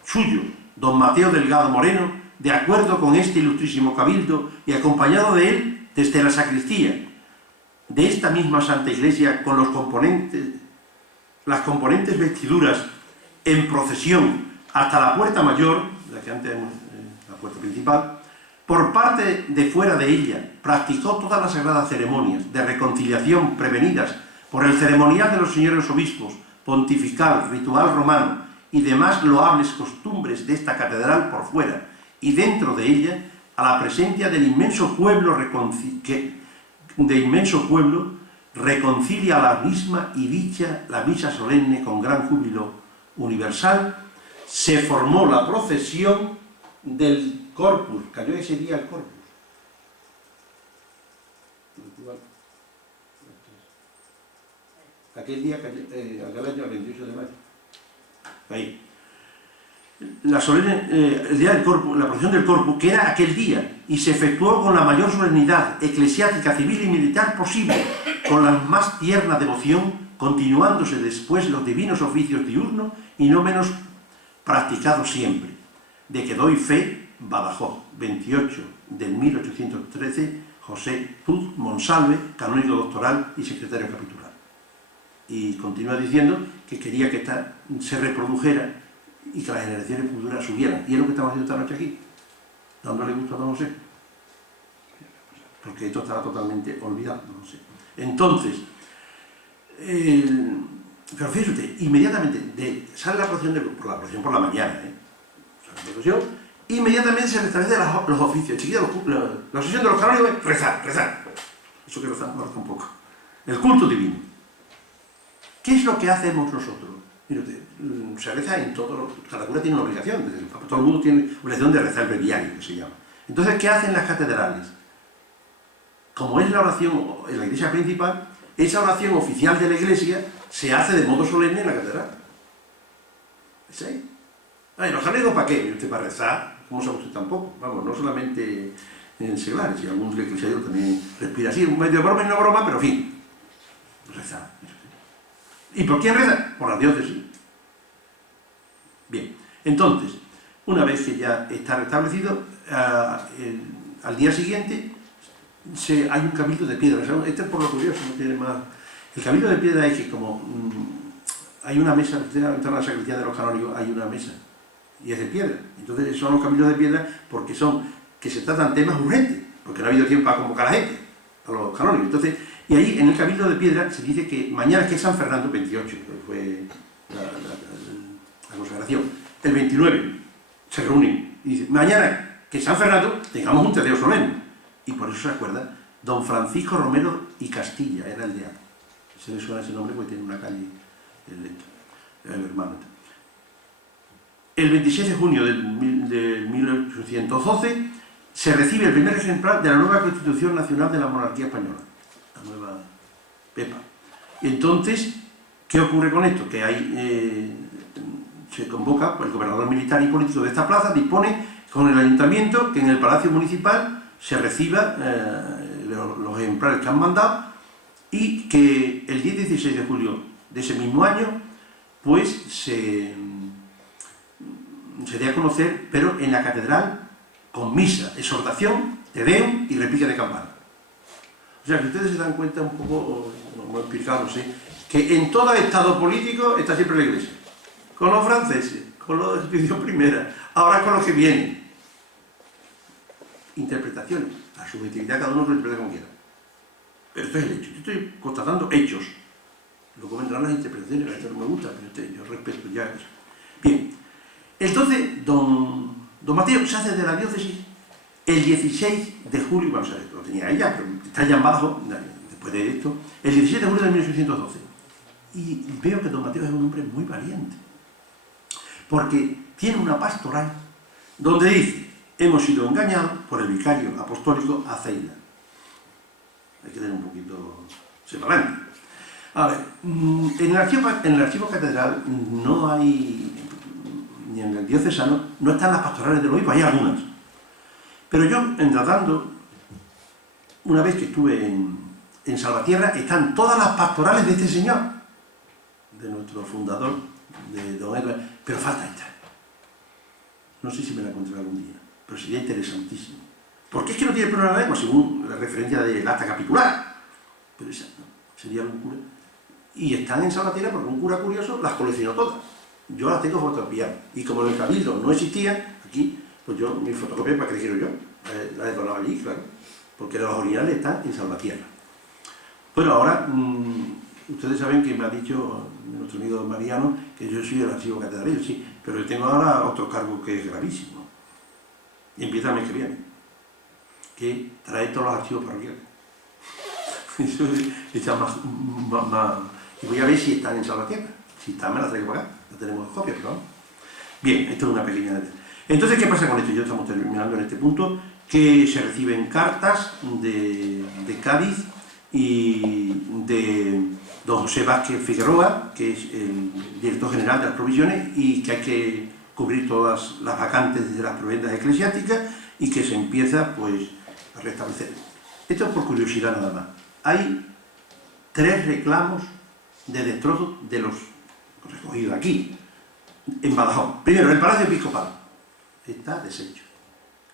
suyo, don Mateo Delgado Moreno, de acuerdo con este ilustrísimo cabildo y acompañado de él desde la sacristía de esta misma Santa Iglesia con las componentes vestiduras en procesión hasta la puerta mayor, la que antes la puerta principal, por parte de fuera de ella, practicó todas las sagradas ceremonias de reconciliación prevenidas por el ceremonial de los señores obispos, pontifical, ritual romano y demás loables costumbres de esta catedral por fuera y dentro de ella, a la presencia del inmenso pueblo reconcilia la misma y dicha la misa solemne con gran júbilo universal, se formó la procesión del Corpus. Cayó ese día el Corpus. Aquel día, aquel año, el 28 de mayo. Ahí. El día del Corpus, la procesión del Corpus, que era aquel día, y se efectuó con la mayor solemnidad eclesiástica, civil y militar posible, con la más tierna devoción, continuándose después los divinos oficios diurnos y no menos practicados siempre, de que doy fe, Badajoz, 28 de 1813, José Puz Monsalve, canónigo doctoral y secretario capitular. Y continúa diciendo que quería que esta se reprodujera y que las generaciones futuras subieran. Y es lo que estamos haciendo esta noche aquí, dándole gusto a don José. Porque esto estaba totalmente olvidado, no sé. Entonces, pero fíjate, inmediatamente sale la procesión por la mañana, sale la procesión, inmediatamente se restablecen los oficios. Enseguida la sesión de los canónigos es rezar. Eso que rezamos ahora un poco. El culto divino. ¿Qué es lo que hacemos nosotros? Mírate, se reza en todo, cada cura tiene una obligación, todo el mundo tiene obligación de rezar el breviario, que se llama. Entonces, ¿qué hacen las catedrales? Como es la oración en la iglesia principal, esa oración oficial de la iglesia se hace de modo solemne en la catedral. ¿Es ahí? ¿Los canónigos para qué? Usted para rezar, ¿cómo sabe usted tampoco? Vamos, no solamente en seglares, y algún eclesiástico también respira así, un medio de broma y no broma, pero en fin, rezar. ¿Y por quién reza? Por la diócesis. Bien, entonces, una vez que ya está restablecido, al día siguiente hay un cabildo de piedra. Este es por lo curioso, no tiene más. El cabildo de piedra es que como hay una mesa, usted entra en la sacristía de los canónigos, hay una mesa, y es de piedra. Entonces son los cabildos de piedra porque que se tratan temas urgentes, porque no ha habido tiempo para convocar a la gente, a los canónigos. Entonces, y ahí en el cabildo de piedra se dice que mañana es que es San Fernando 28, que fue la consagración. El 29 se reúnen y dicen, mañana que es San Fernando tengamos un tedeo solemne. Y por eso se acuerda, don Francisco Romero y Castilla, era el de antes. Se le suena ese nombre porque tiene una calle, el hermano. El 26 de junio de 1812 se recibe el primer ejemplar de la nueva Constitución Nacional de la Monarquía Española, la nueva PEPA. Y entonces, ¿qué ocurre con esto? Que se convoca, pues, el gobernador militar y político de esta plaza dispone con el ayuntamiento que en el Palacio Municipal se reciba los ejemplares que han mandado y que el día 16 de julio de ese mismo año pues se dé a conocer, pero en la catedral con misa, exhortación, te deum y repique de campana. O sea que ustedes se dan cuenta un poco, como he explicado, ¿sí?, que en todo estado político está siempre la iglesia, con los franceses, con los de la Constitución Primera, ahora con los que vienen. Interpretaciones, a subjetividad cada uno lo interpreta como quiera. Pero esto es el hecho, yo estoy constatando hechos. Luego vendrán las interpretaciones, a esto no me gusta, pero yo respeto ya eso. Bien, entonces don Mateo se hace de la diócesis el 16 de julio, vamos a ver, lo tenía ella, pero está ya en Badajoz, después de esto, el 16 de julio de 1812. Y veo que don Mateo es un hombre muy valiente, porque tiene una pastoral donde dice: hemos sido engañados por el vicario apostólico Aceida. Hay que tener un poquito separante. A ver, en el archivo catedral no hay, ni en el diocesano, no están las pastorales del obispo, hay algunas. Pero yo, en tratando, una vez que estuve en Salvatierra, están todas las pastorales de este señor, de nuestro fundador, de don Edward, pero falta esta. No sé si me la encontré algún día, pero sería interesantísimo. Porque es que no tiene problema de lengua, según la referencia del acta capitular. Pero esa no, sería un cura. Y están en Salvatierra porque un cura curioso las coleccionó todas. Yo las tengo fotocopiadas. Y como en el cabildo no existían, aquí, pues yo, mi fotocopia, ¿para qué quiero yo? La he donado allí, claro. Porque los originales están en Salvatierra. Bueno, ahora, ustedes saben que me ha dicho nuestro amigo Mariano que yo soy el archivo catedral, sí, pero yo tengo ahora otro cargo que es gravísimo. Y empieza el mes que viene. que trae todos los archivos parroquiales. Eso está más... Y voy a ver si están en Salvatierra. Si están, me las traigo para acá. No tenemos copias, pero vamos. Bien, esto es una pequeña... Entonces, ¿qué pasa con esto? Ya estamos terminando en este punto, que se reciben cartas de Cádiz y de don José Vázquez Figueroa, que es el director general de las provisiones, y que hay que cubrir todas las vacantes de las provincias eclesiásticas y que se empieza, pues, a restablecer. Esto es por curiosidad nada más. Hay 3 reclamos de destrozo de los recogidos aquí, en Badajoz. Primero, el Palacio Episcopal está deshecho.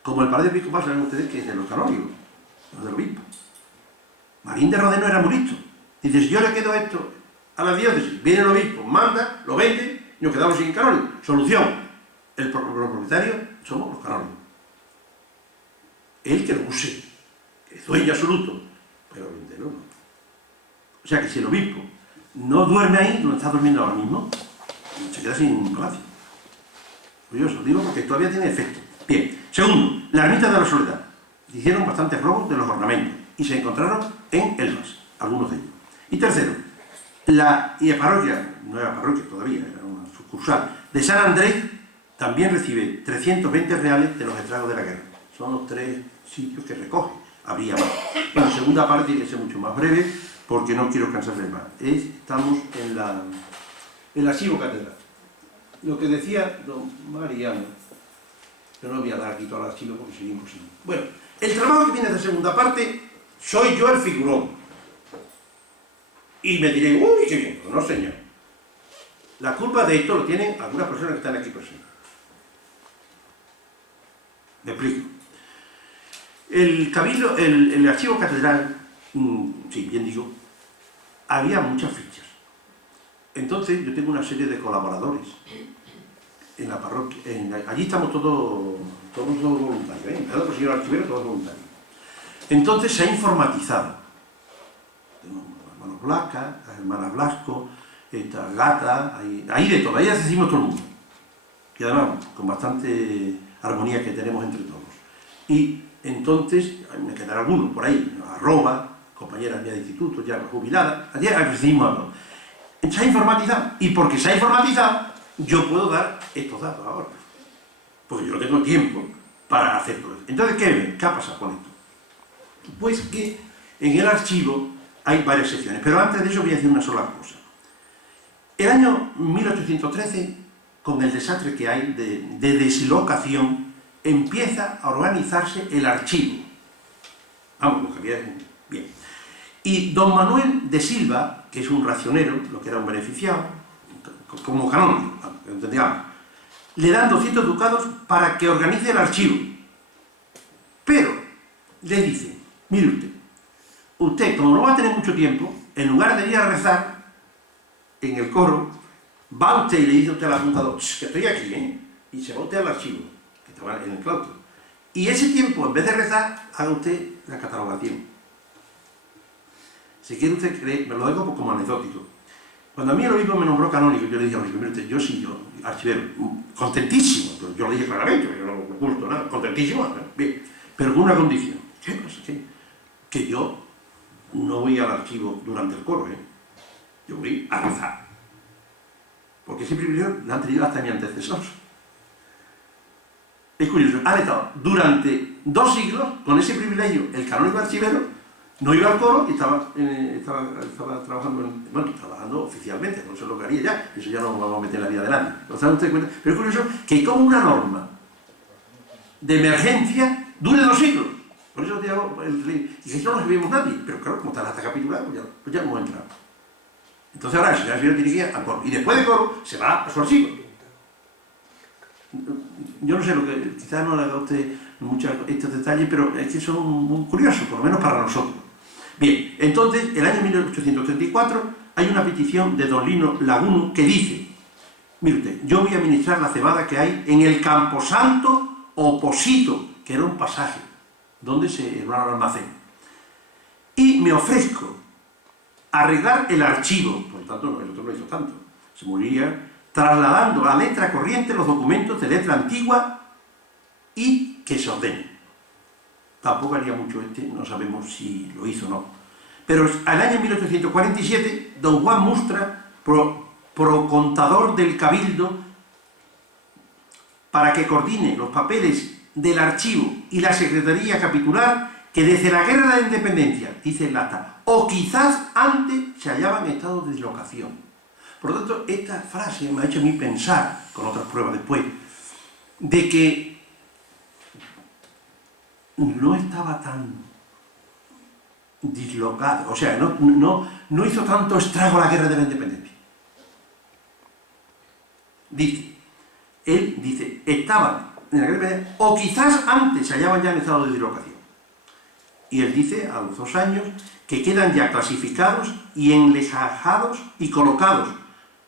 Como el Palacio Episcopal, saben ustedes que es de los canónigos, no del obispo. Marín de Rodeno era muy listo. Dice, si yo le quedo esto a la diócesis, viene el obispo, manda, lo vende, y nos quedamos sin canónigos. Solución. Los propietarios somos los canónigos. Él que lo use, que es dueño absoluto, pero venderlo no. O sea que si el obispo no duerme ahí, donde está durmiendo ahora mismo, se queda sin palacio. Curioso, digo porque todavía tiene efecto. Bien, segundo, la ermita de la Soledad. Hicieron bastantes robos de los ornamentos y se encontraron en Elvas, algunos de ellos. Y tercero, la parroquia, no era parroquia todavía, era una sucursal, de San Andrés también recibe 320 reales de los estragos de la guerra. Son los 3 sitios que recoge. Habría más. Bueno, la segunda parte tiene que ser mucho más breve porque no quiero cansarles más. Estamos en el archivo catedral. Lo que decía don Mariano, yo no voy a dar aquí todo el archivo porque sería imposible. Bueno, el trabajo que tiene esta segunda parte, soy yo el figurón. Y me diré, uy, qué bien. No, señor. La culpa de esto lo tienen algunas personas que están aquí presentes. Me explico. El cabildo, el archivo catedral, sí, bien digo, había muchas fichas. Entonces yo tengo una serie de colaboradores en la parroquia. Allí estamos todos voluntarios, empezando por el señor archivero, todos voluntarios. Entonces se ha informatizado. Tenemos los hermanos Blasca, las hermanas Blasco, esta Gata, ahí de todo, ahí asistimos todo el mundo. Y además con bastante armonía que tenemos entre todos. Y entonces, me quedará alguno por ahí, compañeras mías de instituto, ya jubiladas, allí recibimos a todos. Se ha informatizado, y porque se ha informatizado, yo puedo dar estos datos ahora. Porque yo no tengo tiempo para hacer todo eso. Entonces, ¿qué ha pasado con esto? Pues que en el archivo hay varias secciones, pero antes de eso voy a decir una sola cosa. El año 1813, con el desastre que hay de deslocación, empieza a organizarse el archivo. Vamos, lo que había... Bien. Y don Manuel de Silva, que es un racionero, lo que era un beneficiado, como canónigo, entendíamos, le dan 200 ducados para que organice el archivo. Pero le dice, mire usted, como no va a tener mucho tiempo, en lugar de ir a rezar en el coro, va usted y le dice usted al apuntador, que estoy aquí, y se va usted al archivo, que estaba en el claustro. Y ese tiempo, en vez de rezar, haga usted la catalogación. Si quiere usted creer, me lo digo como anecdótico. Cuando a mí el obispo me nombró canónico, yo le dije, mire usted, yo archivero, contentísimo, yo lo dije claramente, yo no me oculto nada, contentísimo, bien, pero con una condición. ¿Qué pasa? Que yo no voy al archivo durante el coro, yo voy a rezar. Porque ese privilegio lo han tenido hasta mi antecesor. Es curioso, han estado durante 2 siglos con ese privilegio, el canónigo archivero no iba al coro y estaba trabajando oficialmente, no sé lo que haría ya, eso ya no vamos a meter en la vida de nadie. ¿No se dan ustedes cuenta? Pero es curioso que como una norma de emergencia dure 2 siglos. Por eso te hago y que no nos vemos nadie, pero claro, como está hasta capitulado, pues ya no hemos entrado. Entonces ahora el señor archivero tiene que ir al coro, y después del coro se va a su archivo. Yo no sé lo que, quizás no le haga a usted muchos estos detalles, pero es que son muy curiosos, por lo menos para nosotros. Bien, entonces, el año 1834 hay una petición de don Lino Laguno que dice, mire usted, yo voy a administrar la cebada que hay en el Camposanto Oposito, que era un pasaje, donde se era un almacén. Y me ofrezco a arreglar el archivo, por lo tanto, el otro no hizo tanto, se moriría trasladando a letra corriente los documentos de letra antigua y que se ordenen. tampoco haría mucho no sabemos si lo hizo o no. Pero al año 1847, don Juan Mustra, procontador del Cabildo, para que coordine los papeles del archivo y la Secretaría Capitular, que desde la Guerra de la Independencia, dice el acta, o quizás antes se hallaban en estado de dislocación. Por lo tanto, esta frase me ha hecho a mí pensar, con otras pruebas después, de que no estaba tan dislocado, o sea, no hizo tanto estrago la Guerra de la Independencia. Él dice, estaban en la Guerra de la Independencia, o quizás antes se hallaban ya en estado de dislocación. Y él dice, a los 2 años, que quedan ya clasificados y enlejajados y colocados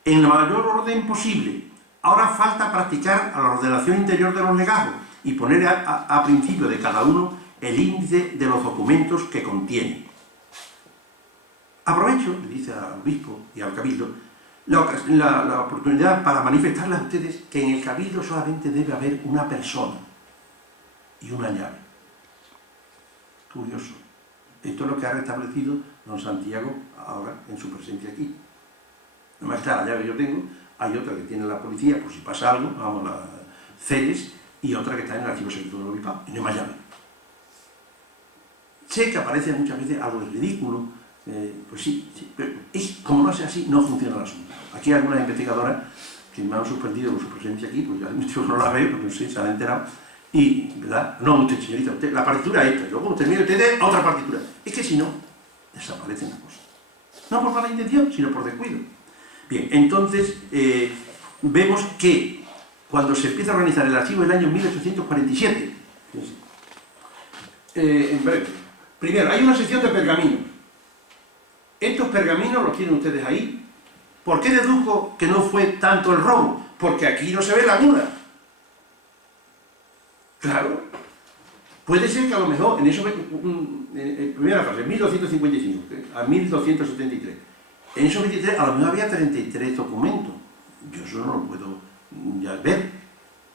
en el mayor orden posible. Ahora falta practicar a la ordenación interior de los legajos y poner a principio de cada uno el índice de los documentos que contiene. Aprovecho, le dice al obispo y al cabildo, la oportunidad para manifestarles a ustedes que en el cabildo solamente debe haber una persona y una llave. Curioso. Esto es lo que ha restablecido don Santiago ahora en su presencia aquí. Además está la llave que yo tengo, hay otra que tiene la policía por si pasa algo, vamos, la CEDES, y otra que está en el archivo secreto del obispado, y no hay más llave. Sé que aparece muchas veces algo de ridículo, pues sí, pero como no sea así, no funciona el asunto. Aquí hay algunas investigadoras que me han sorprendido por su presencia aquí, pues ya no la veo, pero no sé, se han enterado. Y, ¿verdad? No, usted, señorita, usted, la partitura es esta, y luego usted mire usted otra partitura. Es que si no, desaparecen las cosas. No por mala intención, sino por descuido. Bien, entonces, vemos que cuando se empieza a organizar el archivo en el año 1847, en breve, primero, hay una sección de pergaminos. Estos pergaminos los tienen ustedes ahí. ¿Por qué deduzco que no fue tanto el robo? Porque aquí no se ve laguna. Claro, puede ser que a lo mejor, en primera fase, 1255 a 1273, en esos 23 a lo mejor había 33 documentos. Yo eso no lo puedo ya ver,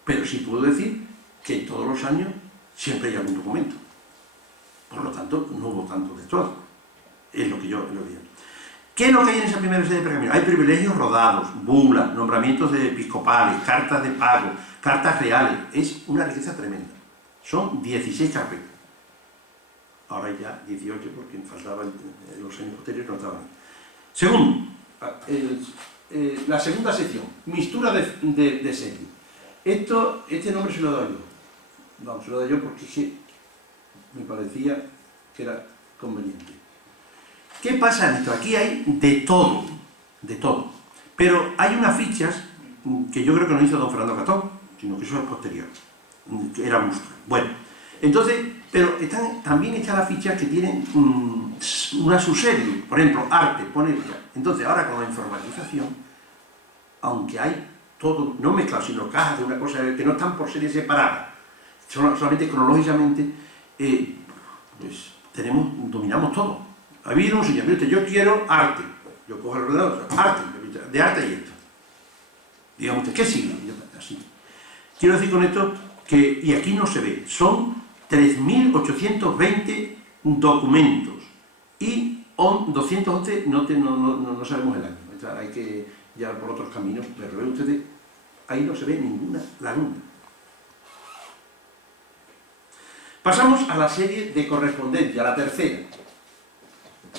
pero sí puedo decir que todos los años siempre hay algún documento. Por lo tanto, no hubo tanto de todo. Es lo que yo lo digo. ¿Qué es lo que hay en esa primera serie de pergaminos? Hay privilegios rodados, bulas, nombramientos de episcopales, cartas de pago, cartas reales. Es una riqueza tremenda. Son 16 carpetas. Ahora ya 18 porque faltaban los años posteriores, no estaban. Segundo, la segunda sección, mistura de serie. Este nombre se lo doy yo. No, se lo doy yo porque sí, me parecía que era conveniente. ¿Qué pasa en esto? Aquí hay de todo, pero hay unas fichas que yo creo que no hizo don Fernando Catón, sino que eso es posterior, que era Mustra. Bueno, entonces, pero también están las fichas que tienen una subserie, por ejemplo, arte, pone. Entonces, ahora con la informatización, aunque hay todo, no mezclado, sino cajas de una cosa que no están por serie separada, solamente cronológicamente, pues dominamos todo. Había un señor, mire, yo quiero arte. Yo cojo el ordenador, arte, de arte y esto. Digamos usted, ¿qué siglo? Así. Quiero decir con esto que, y aquí no se ve, son 3.820 documentos y 211 no sabemos el año. Hay que ya por otros caminos, pero ven ustedes, ahí no se ve ninguna laguna. Pasamos a la serie de correspondencia, la tercera.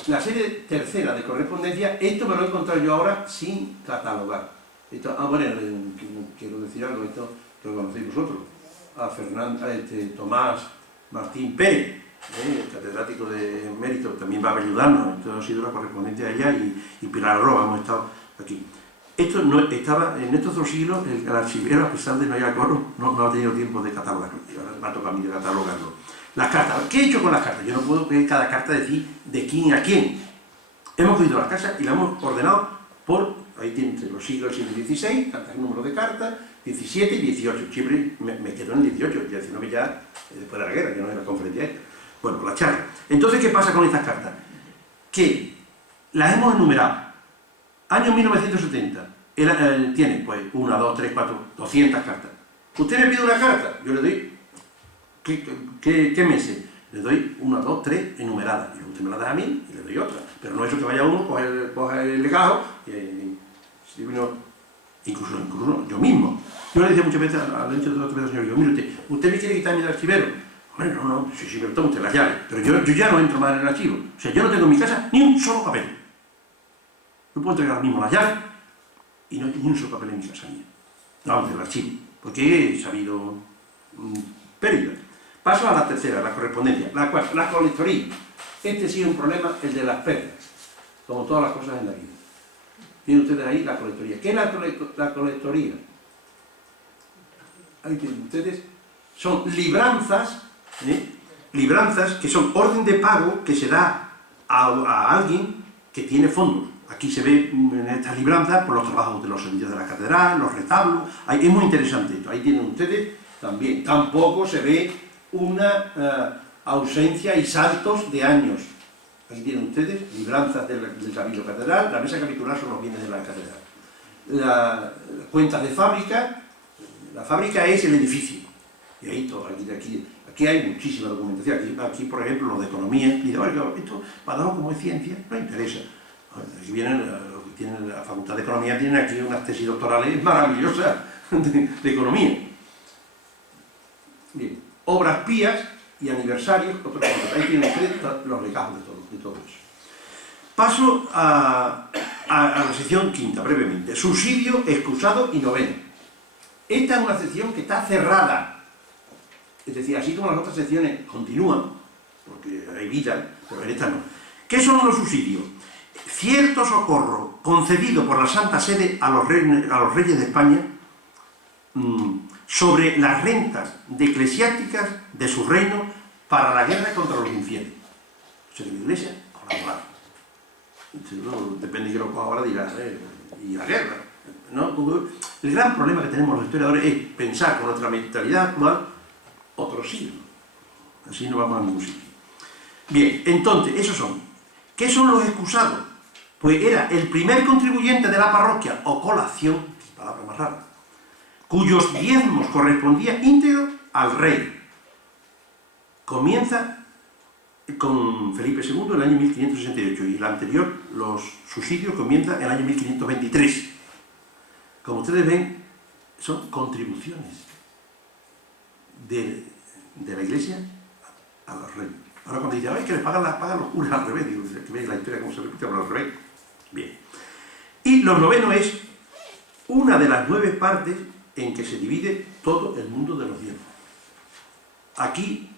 La serie tercera de correspondencia, esto me lo he encontrado yo ahora sin catalogar. Bueno, quiero decir algo, esto que lo conocéis vosotros, a Tomás Martín Pérez, el catedrático de Mérito, también va a ayudarnos. Esto ha sido la correspondencia de allá y Pilar Roa, hemos estado aquí. Esto no estaba, en estos 2 siglos, el archivero, a pesar de no ir a coro, no ha tenido tiempo de catalogarlo, y ahora me ha tocado a mí de catalogarlo. Las cartas, ¿qué he hecho con las cartas? Yo no puedo ver cada carta decir de quién a quién. Hemos cogido las cartas y las hemos ordenado por, ahí tiene entre los siglos XVI, el número de cartas, 17 y 18. Siempre me quedo en el 18, ya 19 ya después de la guerra, ya no era la conferencia esta. Bueno, la charla. Entonces, ¿qué pasa con estas cartas? Que las hemos enumerado. Año 1970, tiene pues 1, 2, 3, 4, 200 cartas. Usted me pide una carta, yo le doy, ¿qué meses? Le doy 1, 2, 3 enumeradas, y luego usted me la da a mí y le doy otra. Pero no es eso que vaya uno, coge el legajo, y incluso yo mismo. Yo le decía muchas veces al hecho de otro señor, digo, mire usted me quiere quitar el archivero. Bueno, no, si me lo toma usted las llaves, pero yo ya no entro más en el archivo. O sea, yo no tengo en mi casa ni un solo papel. Yo puedo entregar ahora mismo las llaves y no hay ni un solo papel en mi casa mía. Vamos, del archivo, porque he sabido pérdida. Paso a la tercera, la correspondencia. La cuarta, la colectoría. Este sí es un problema, el de las perlas, como todas las cosas en la vida. Tienen ustedes ahí la colectoría. ¿Qué es la colectoría? Ahí tienen ustedes. Son libranzas, libranzas que son orden de pago que se da a alguien que tiene fondos. Aquí se ve en estas libranzas por los trabajos de los servicios de la catedral, los retablos. Es muy interesante esto. Ahí tienen ustedes también. Tampoco se ve una ausencia y saltos de años. Aquí tienen ustedes libranzas del cabildo catedral. La mesa capitular son los bienes de la catedral. La cuentas de fábrica. La fábrica es el edificio. Y ahí todo, aquí hay muchísima documentación. Aquí, por ejemplo, lo de economía. Y dice, oiga, esto, para dar como es ciencia, no interesa. Aquí vienen, los que tienen la Facultad de Economía, tienen aquí unas tesis doctorales maravillosas de economía. Bien, obras pías y aniversarios, ahí tienen ustedes los legajos de todo eso. Paso a la sección quinta, brevemente. Subsidio, excusado y noveno. Esta es una sección que está cerrada. Es decir, así como las otras secciones continúan, porque hay vida, pero en esta no. ¿Qué son los subsidios? Cierto socorro concedido por la Santa Sede a los reyes de España sobre las rentas eclesiásticas de su reino para la guerra contra los infieles. O sea, que la Iglesia colaboraba. Depende de que lo coja ahora, dirá, y la guerra, ¿no? El gran problema que tenemos los historiadores es pensar con nuestra mentalidad actual otro siglo. Así no vamos a ningún sitio. Bien, entonces, esos son. ¿Qué son los excusados? Pues era el primer contribuyente de la parroquia o colación, palabra más rara, cuyos diezmos correspondían íntegros al rey. Comienza con Felipe II en el año 1568 y el anterior, los subsidios, comienza en el año 1523. Como ustedes ven, son contribuciones de la Iglesia a los reyes. Ahora cuando dicen, que les pagan los curas al revés, digo, que veis la historia como se repite, pero al revés. Bien. Y lo noveno es una de las 9 partes en que se divide todo el mundo de los diezmos. Aquí,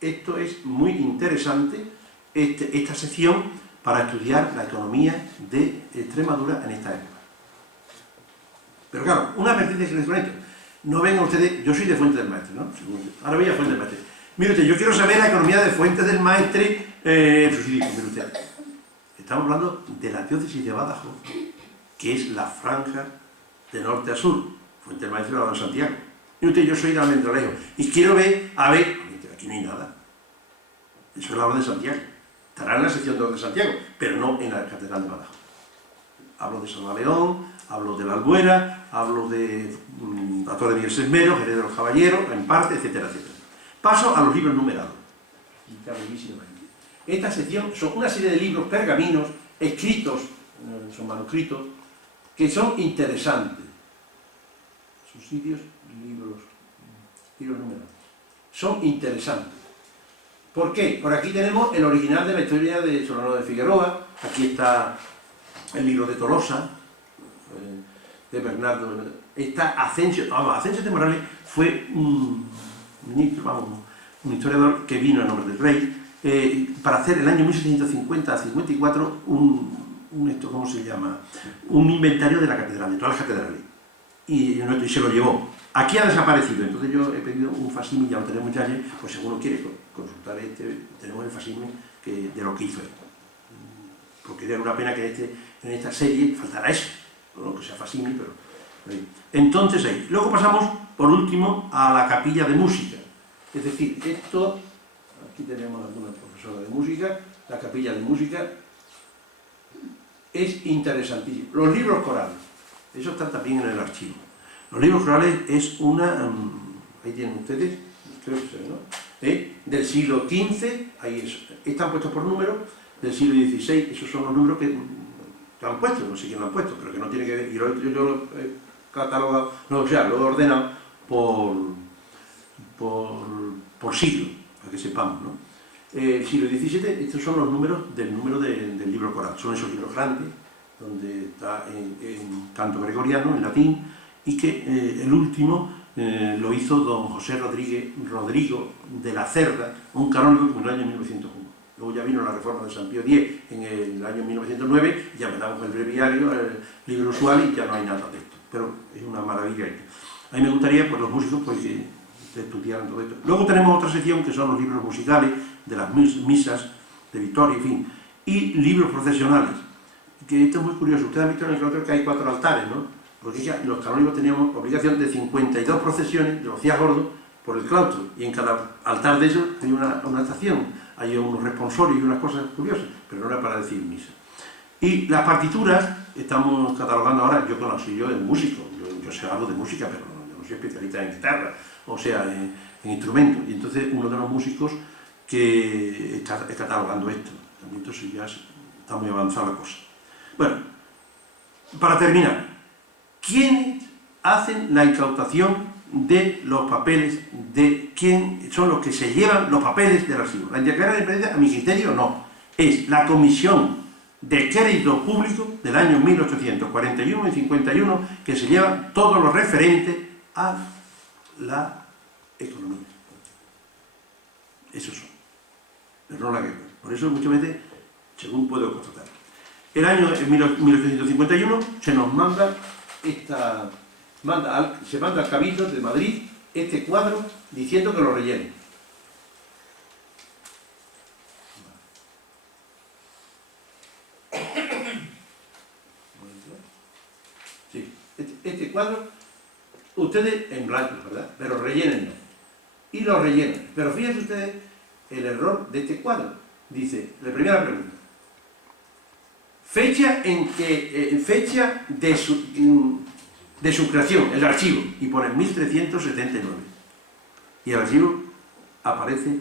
esto es muy interesante, esta sección para estudiar la economía de Extremadura en esta época. Pero claro, una vertiente que les comento, no vengan ustedes, yo soy de Fuente del Maestre, ¿no? Ahora voy a Fuente del Maestre. Mire usted, yo quiero saber la economía de Fuente del Maestre, mire usted. Estamos hablando de la diócesis de Badajoz, que es la franja de norte a sur. Fuente del Maestre la de Santiago. Mire usted, yo soy de Almendralejo y quiero ver, aquí no hay nada. Eso es la obra de Santiago. Estará en la sección de Santiago, pero no en la Catedral de Badajoz. Hablo de San León, hablo de la Albuera, hablo de la Torre de Miguel Sesmero, Jerez de los Caballeros, en parte, etcétera, etcétera. Paso a los libros numerados. Esta sección son una serie de libros, pergaminos, escritos, son manuscritos, que son interesantes. Subsidios, libros numerados. Son interesantes. ¿Por qué? Por aquí tenemos el original de la historia de Solano de Figueroa, aquí está el libro de Tolosa, de Bernardo, está Asensio de Morales fue un ministro, un historiador que vino en nombre del rey para hacer el año 1750 a 54 ¿cómo se llama? Un inventario de la catedral, de todas las catedrales, y se lo llevó. Aquí ha desaparecido, entonces yo he pedido un facímil, ya lo tenemos ya, pues si alguno quiere consultar tenemos el facímil de lo que hizo él. Porque era una pena que en esta serie faltara eso, ¿no? Que sea facímil, pero... Entonces ahí. Luego pasamos, por último, a la capilla de música. Es decir, aquí tenemos a alguna profesora de música, la capilla de música es interesantísimo. Los libros corales, eso está también en el archivo. Los libros corales es ahí tienen ustedes, creo que se ve, ¿no? del siglo XV, ahí están puestos por números, del siglo XVI, esos son los números que han puesto, no sé quién lo han puesto, pero que no tiene que ver, y yo lo he catalogado, no, o sea, lo he ordenado por siglo, para que sepamos, ¿no? El siglo XVII, estos son los números del libro coral, son esos libros grandes, donde está en canto gregoriano, en latín, y que el último lo hizo don José Rodrigo de la Cerda, un canónigo en el año 1901. Luego ya vino la reforma de San Pío X en el año 1909, ya me damos el breviario, el libro usual, y ya no hay nada de esto. Pero es una maravilla esto. A mí me gustaría, pues los músicos, pues que estudiaran todo esto. Luego tenemos otra sección que son los libros musicales, de las misas de Victoria, en fin, y libros procesionales, que esto es muy curioso. Ustedes han visto en el claustro que hay 4 altares, ¿no? Porque ya los canónigos teníamos obligación de 52 procesiones de los días gordos por el claustro, y en cada altar de ellos hay una estación, hay unos responsorios y unas cosas curiosas, pero no era para decir misa. Y las partituras, estamos catalogando ahora, yo conocí yo de músico, yo sé algo de música, pero yo no soy especialista en guitarra, o sea, en instrumentos, y entonces uno de los músicos que está catalogando esto, entonces ya está muy avanzada la cosa. Bueno, para terminar, ¿quiénes hacen la incautación de los papeles? ¿Quién son los que se llevan los papeles del archivo? La declaración de independencia, a mi criterio, no. Es la Comisión de Crédito Público del año 1841 y 51 que se lleva todo lo referente a la economía. Esos son. Pero no la guerra. Por eso muchas veces, según puedo constatar. El año 1851 se nos manda se manda al Cabildo de Madrid este cuadro diciendo que lo rellene. Sí, este cuadro, ustedes en blanco, ¿verdad? Pero rellénenlo. Y lo rellenan. Pero fíjense ustedes el error de este cuadro. Dice, la primera pregunta. Fecha de su creación, el archivo, y pone 1379. Y el archivo aparece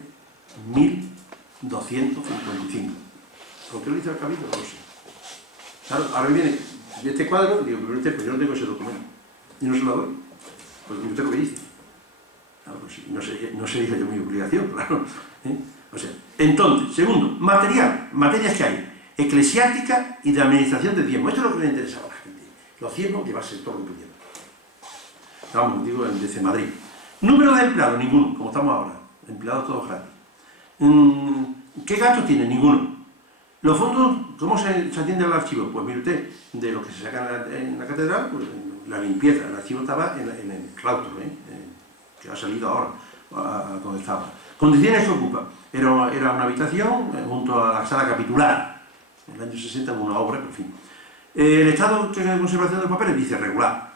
1255. ¿Por qué lo dice el Cabildo? No lo sé. Claro, ahora viene este cuadro, digo, pero usted, pues yo no tengo ese documento. Y no se lo doy. Pues usted lo que dice. Claro, pues no se dice yo mi obligación, claro. O sea, entonces, segundo, materias que hay. Eclesiástica y de administración de diezmos. Esto es lo que le interesaba a la gente. Los diezmos llevarse todo lo que pidieron. Vamos, digo, desde Madrid. Número de empleados, ninguno, como estamos ahora. Empleados todos gratis. ¿Qué gastos tiene? Ninguno. Los fondos, ¿cómo se atiende al archivo? Pues mire usted, de lo que se saca en la catedral, pues la limpieza. El archivo estaba en el claustro, que ha salido ahora, a donde estaba. Condiciones que ocupa. Era una habitación junto a la sala capitular. En el año 60 hubo una obra, en fin. El estado de conservación de los papeles dice regular.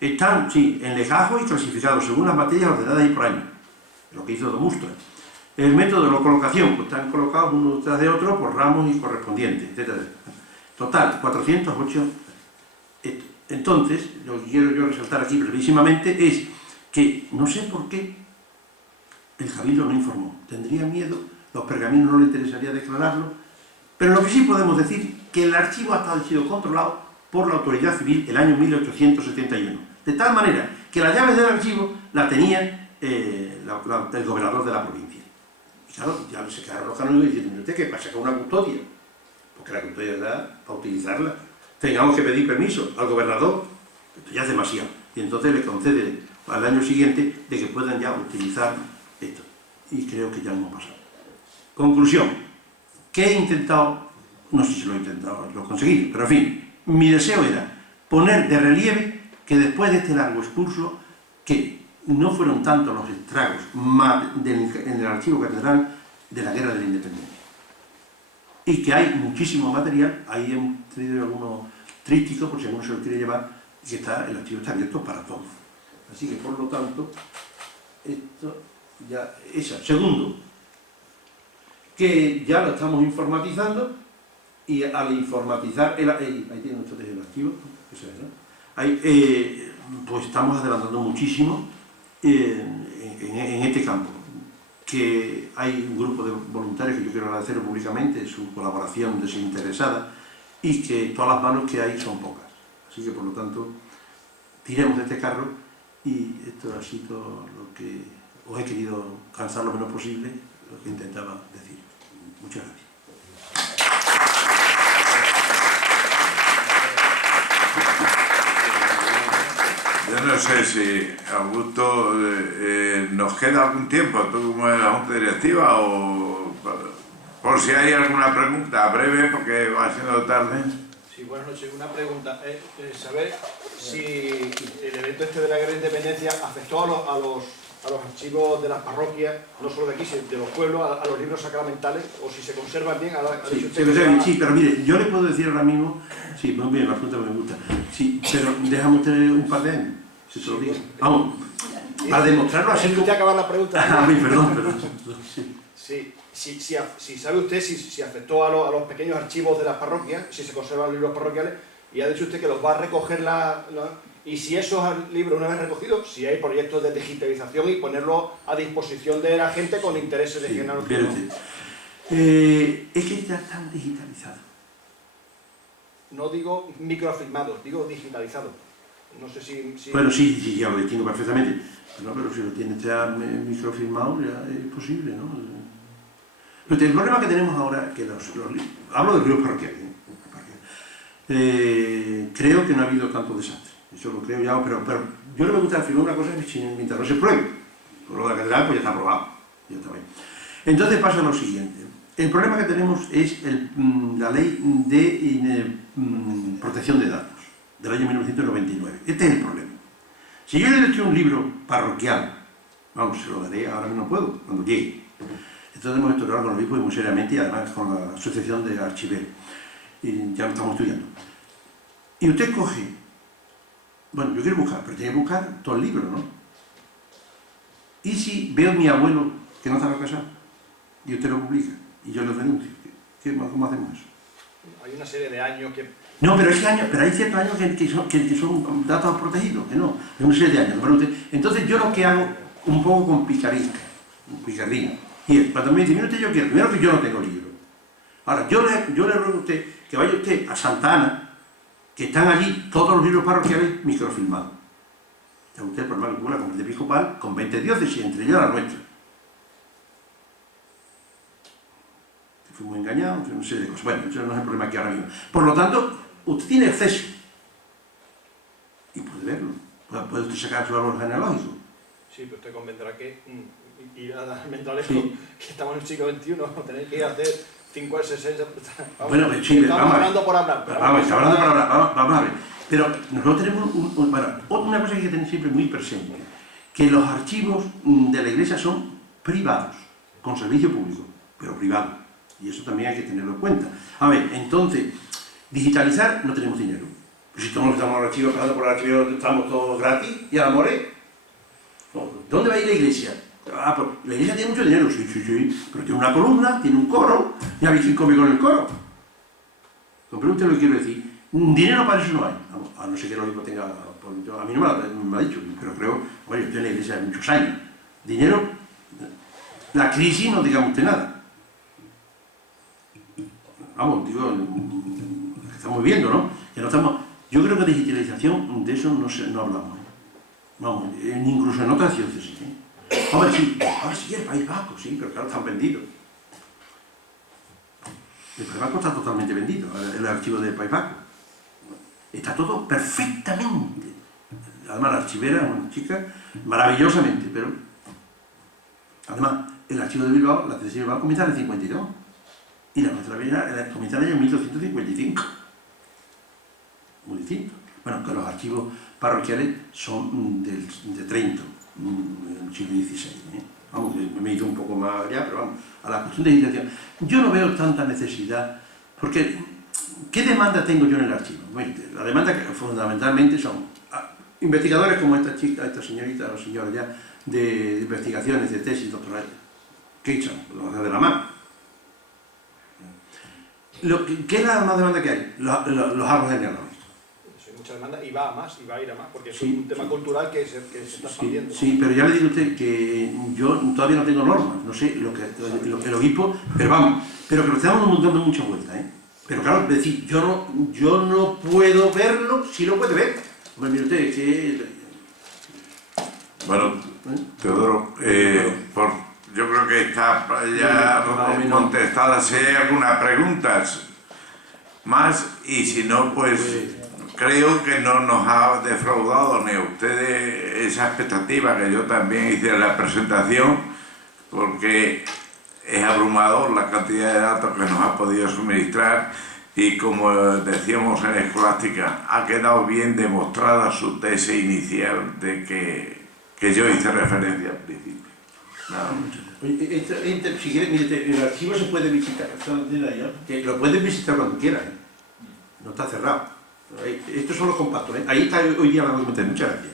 Están, sí, en legajo y clasificados según las materias ordenadas y por año. Lo que hizo Domustra. El método de la colocación, pues están colocados uno tras de otro por ramos y correspondientes, etc. Total, 408. Entonces, lo que quiero yo resaltar aquí brevísimamente es que no sé por qué el Cabildo no informó. Tendría miedo, los pergaminos no le interesaría declararlo, pero lo que sí podemos decir que el archivo ha sido controlado por la autoridad civil el año 1871. De tal manera que las llaves del archivo la tenía el gobernador de la provincia. Y claro, ya se quedaron los canónigos diciendo, ¿usted qué pasa con una custodia? Porque la custodia da para utilizarla. Tengamos que pedir permiso al gobernador, esto ya es demasiado. Y entonces le concede al año siguiente de que puedan ya utilizar esto. Y creo que ya lo hemos pasado. Conclusión. ¿Qué he intentado? No sé si lo he intentado, lo he conseguido, pero en fin, mi deseo era poner de relieve que después de este largo excurso, que no fueron tanto los estragos en el archivo catedral de la Guerra de la Independencia. Y que hay muchísimo material, ahí he traído algunos trípticos, por si alguno se lo quiere llevar, y que el archivo está abierto para todos. Así que, por lo tanto, esto ya es. Segundo, que ya lo estamos informatizando, y al informatizar, ahí tienen ustedes el archivo, eso es, ¿no? Ahí, pues estamos adelantando muchísimo en este campo. que hay un grupo de voluntarios que yo quiero agradecer públicamente, su colaboración desinteresada, y que todas las manos que hay son pocas. Así que, por lo tanto, tiremos de este carro, y esto ha sido lo que os he querido cansar lo menos posible, lo que intentaba decir. Muchas gracias. Yo no sé si, Augusto, nos queda algún tiempo, tú como de la Junta Directiva, o por si hay alguna pregunta breve, porque va siendo tarde. Sí, buenas noches. Una pregunta. Saber si el evento este de la Guerra de Independencia afectó a los archivos de las parroquias, no solo de aquí, sino de los pueblos, a los libros sacramentales, o si se conservan bien. Sí, pero mire, yo le puedo decir ahora mismo, sí, muy bien, la pregunta me gusta, sí, pero déjame usted un par de años, si se lo digo. Vamos, para demostrarlo así. ¿Usted acabar la pregunta? Ah, perdón. Sí. Si sabe usted si afectó a los pequeños archivos de las parroquias, si se conservan los libros parroquiales, y ha dicho usted que los va a recoger y si esos libros, una vez recogidos, si hay proyectos de digitalización y ponerlos a disposición de la gente con intereses de género. Es que ya están digitalizados. No digo microfilmados, digo digitalizados. No sé si... Bueno, sí, ya lo distingo perfectamente. Pero si lo tienes ya microfilmado, ya es posible, ¿no? El problema que tenemos ahora, que hablo de libros parroquiales, creo que no ha habido tanto desastre. Eso lo creo ya, pero yo no me gusta afirmar una cosa mientras no se pruebe. Por lo de la catedral, pues ya está aprobado. Ya está bien. Entonces pasa lo siguiente. El problema que tenemos es la ley de protección de datos del año 1999. Este es el problema. Si yo le doy un libro parroquial, vamos, se lo daré, ahora mismo no puedo, cuando llegue. Entonces hemos estudiado con el obispo y muy seriamente, y además con la asociación de archiveros. Y ya lo estamos estudiando. Y usted coge, bueno, yo quiero buscar, pero tiene que buscar todo el libro, ¿no? Y si veo a mi abuelo que no estaba casado, y usted lo publica, y yo lo denuncio, ¿cómo hacemos eso? Hay una serie de años que... No, pero hay ciertos años que son datos protegidos, que no, es una serie de años. Entonces yo lo que hago, un poco con picardía, y es, cuando me dice, mire usted, yo quiero, primero que yo no tengo libro. Ahora, yo le ruego a usted que vaya usted a Santa Ana, que están allí todos los libros parroquiales microfilmados. Está usted por mal con la conferencia episcopal con 20 diócesis, entre ellas la nuestra. Fuimos engañados, una serie de cosas. Bueno, eso no es el problema aquí ahora mismo. Por lo tanto, usted tiene acceso y puede verlo. Puede usted sacar su árbol genealógico. Sí, pero usted convendrá que ir a mental esto, que estamos en el siglo XXI, tener que ir a hacer 50, 60... Bueno, sí, estamos hablando por hablar. Vamos a ver. Pero nosotros tenemos una cosa que hay que tener siempre muy presente, que los archivos de la Iglesia son privados, con servicio público, pero privados. Y eso también hay que tenerlo en cuenta. A ver, entonces, digitalizar no tenemos dinero. Pues si todos estamos los archivos pagando por el archivo, estamos todos gratis y a la more. ¿Dónde va a ir la Iglesia? Ah, pues la Iglesia tiene mucho dinero, sí, pero tiene una columna, tiene un coro, ya veis quién come con el coro. ¿Comprende usted lo que quiero decir? Dinero para eso no hay, a no ser que el obispo tenga, a mí no me ha dicho, pero creo, bueno, yo estoy en la Iglesia de muchos años. Dinero, la crisis no digamos usted nada. Vamos, digo, estamos viendo, ¿no? Que no estamos, yo creo que digitalización, de eso no hablamos. Vamos, incluso en otras diócesis, ¿eh? Hombre, sí, ahora sí, el País Vasco, sí, pero claro, están vendidos. El País Vasco está totalmente vendido, el archivo del País Vasco. Está todo perfectamente. Además, la archivera es una chica maravillosamente, pero... Además, el archivo de Bilbao, la tesis de Bilbao comienza en el 52. Y la nuestra comienza en el año 1255. Muy distinto. Bueno, que los archivos parroquiales son de Trento, en el siglo XVI. Vamos, me he ido un poco más allá, pero vamos, a la cuestión de digitalización. Yo no veo tanta necesidad, porque ¿qué demanda tengo yo en el archivo? Bueno, la demanda que fundamentalmente son investigadores como esta chica, esta señorita, los señores ya, de investigaciones, de tesis, doctorales. ¿Qué echan? Los de la mano. ¿Qué es la más demanda que hay? Los árboles genealógicos. mucha demanda y va a más, y va a ir a más, porque es Sí, un tema sí. cultural que se está expandiendo. Sí, pero ya le digo a usted que yo todavía no tengo normas, no sé lo que el obispo, pero vamos, pero que lo estamos montando mucha vuelta, ¿eh? Pero claro, es decir, yo no puedo verlo si lo puede ver. Hombre, mire usted, que... Bueno, Teodoro, yo creo que está ya contestada. Si hay algunas preguntas más, y si no, pues creo que no nos ha defraudado ni a ustedes esa expectativa que yo también hice en la presentación, porque es abrumador la cantidad de datos que nos ha podido suministrar, y como decíamos en Escolástica, ha quedado bien demostrada su tesis inicial de que yo hice referencia al principio. Nada mucho. Si quiere, mire, el archivo se puede visitar, que lo pueden visitar cuando quieran, no está cerrado. Estos son los compactos, ahí está hoy día la documentación. Muchas gracias.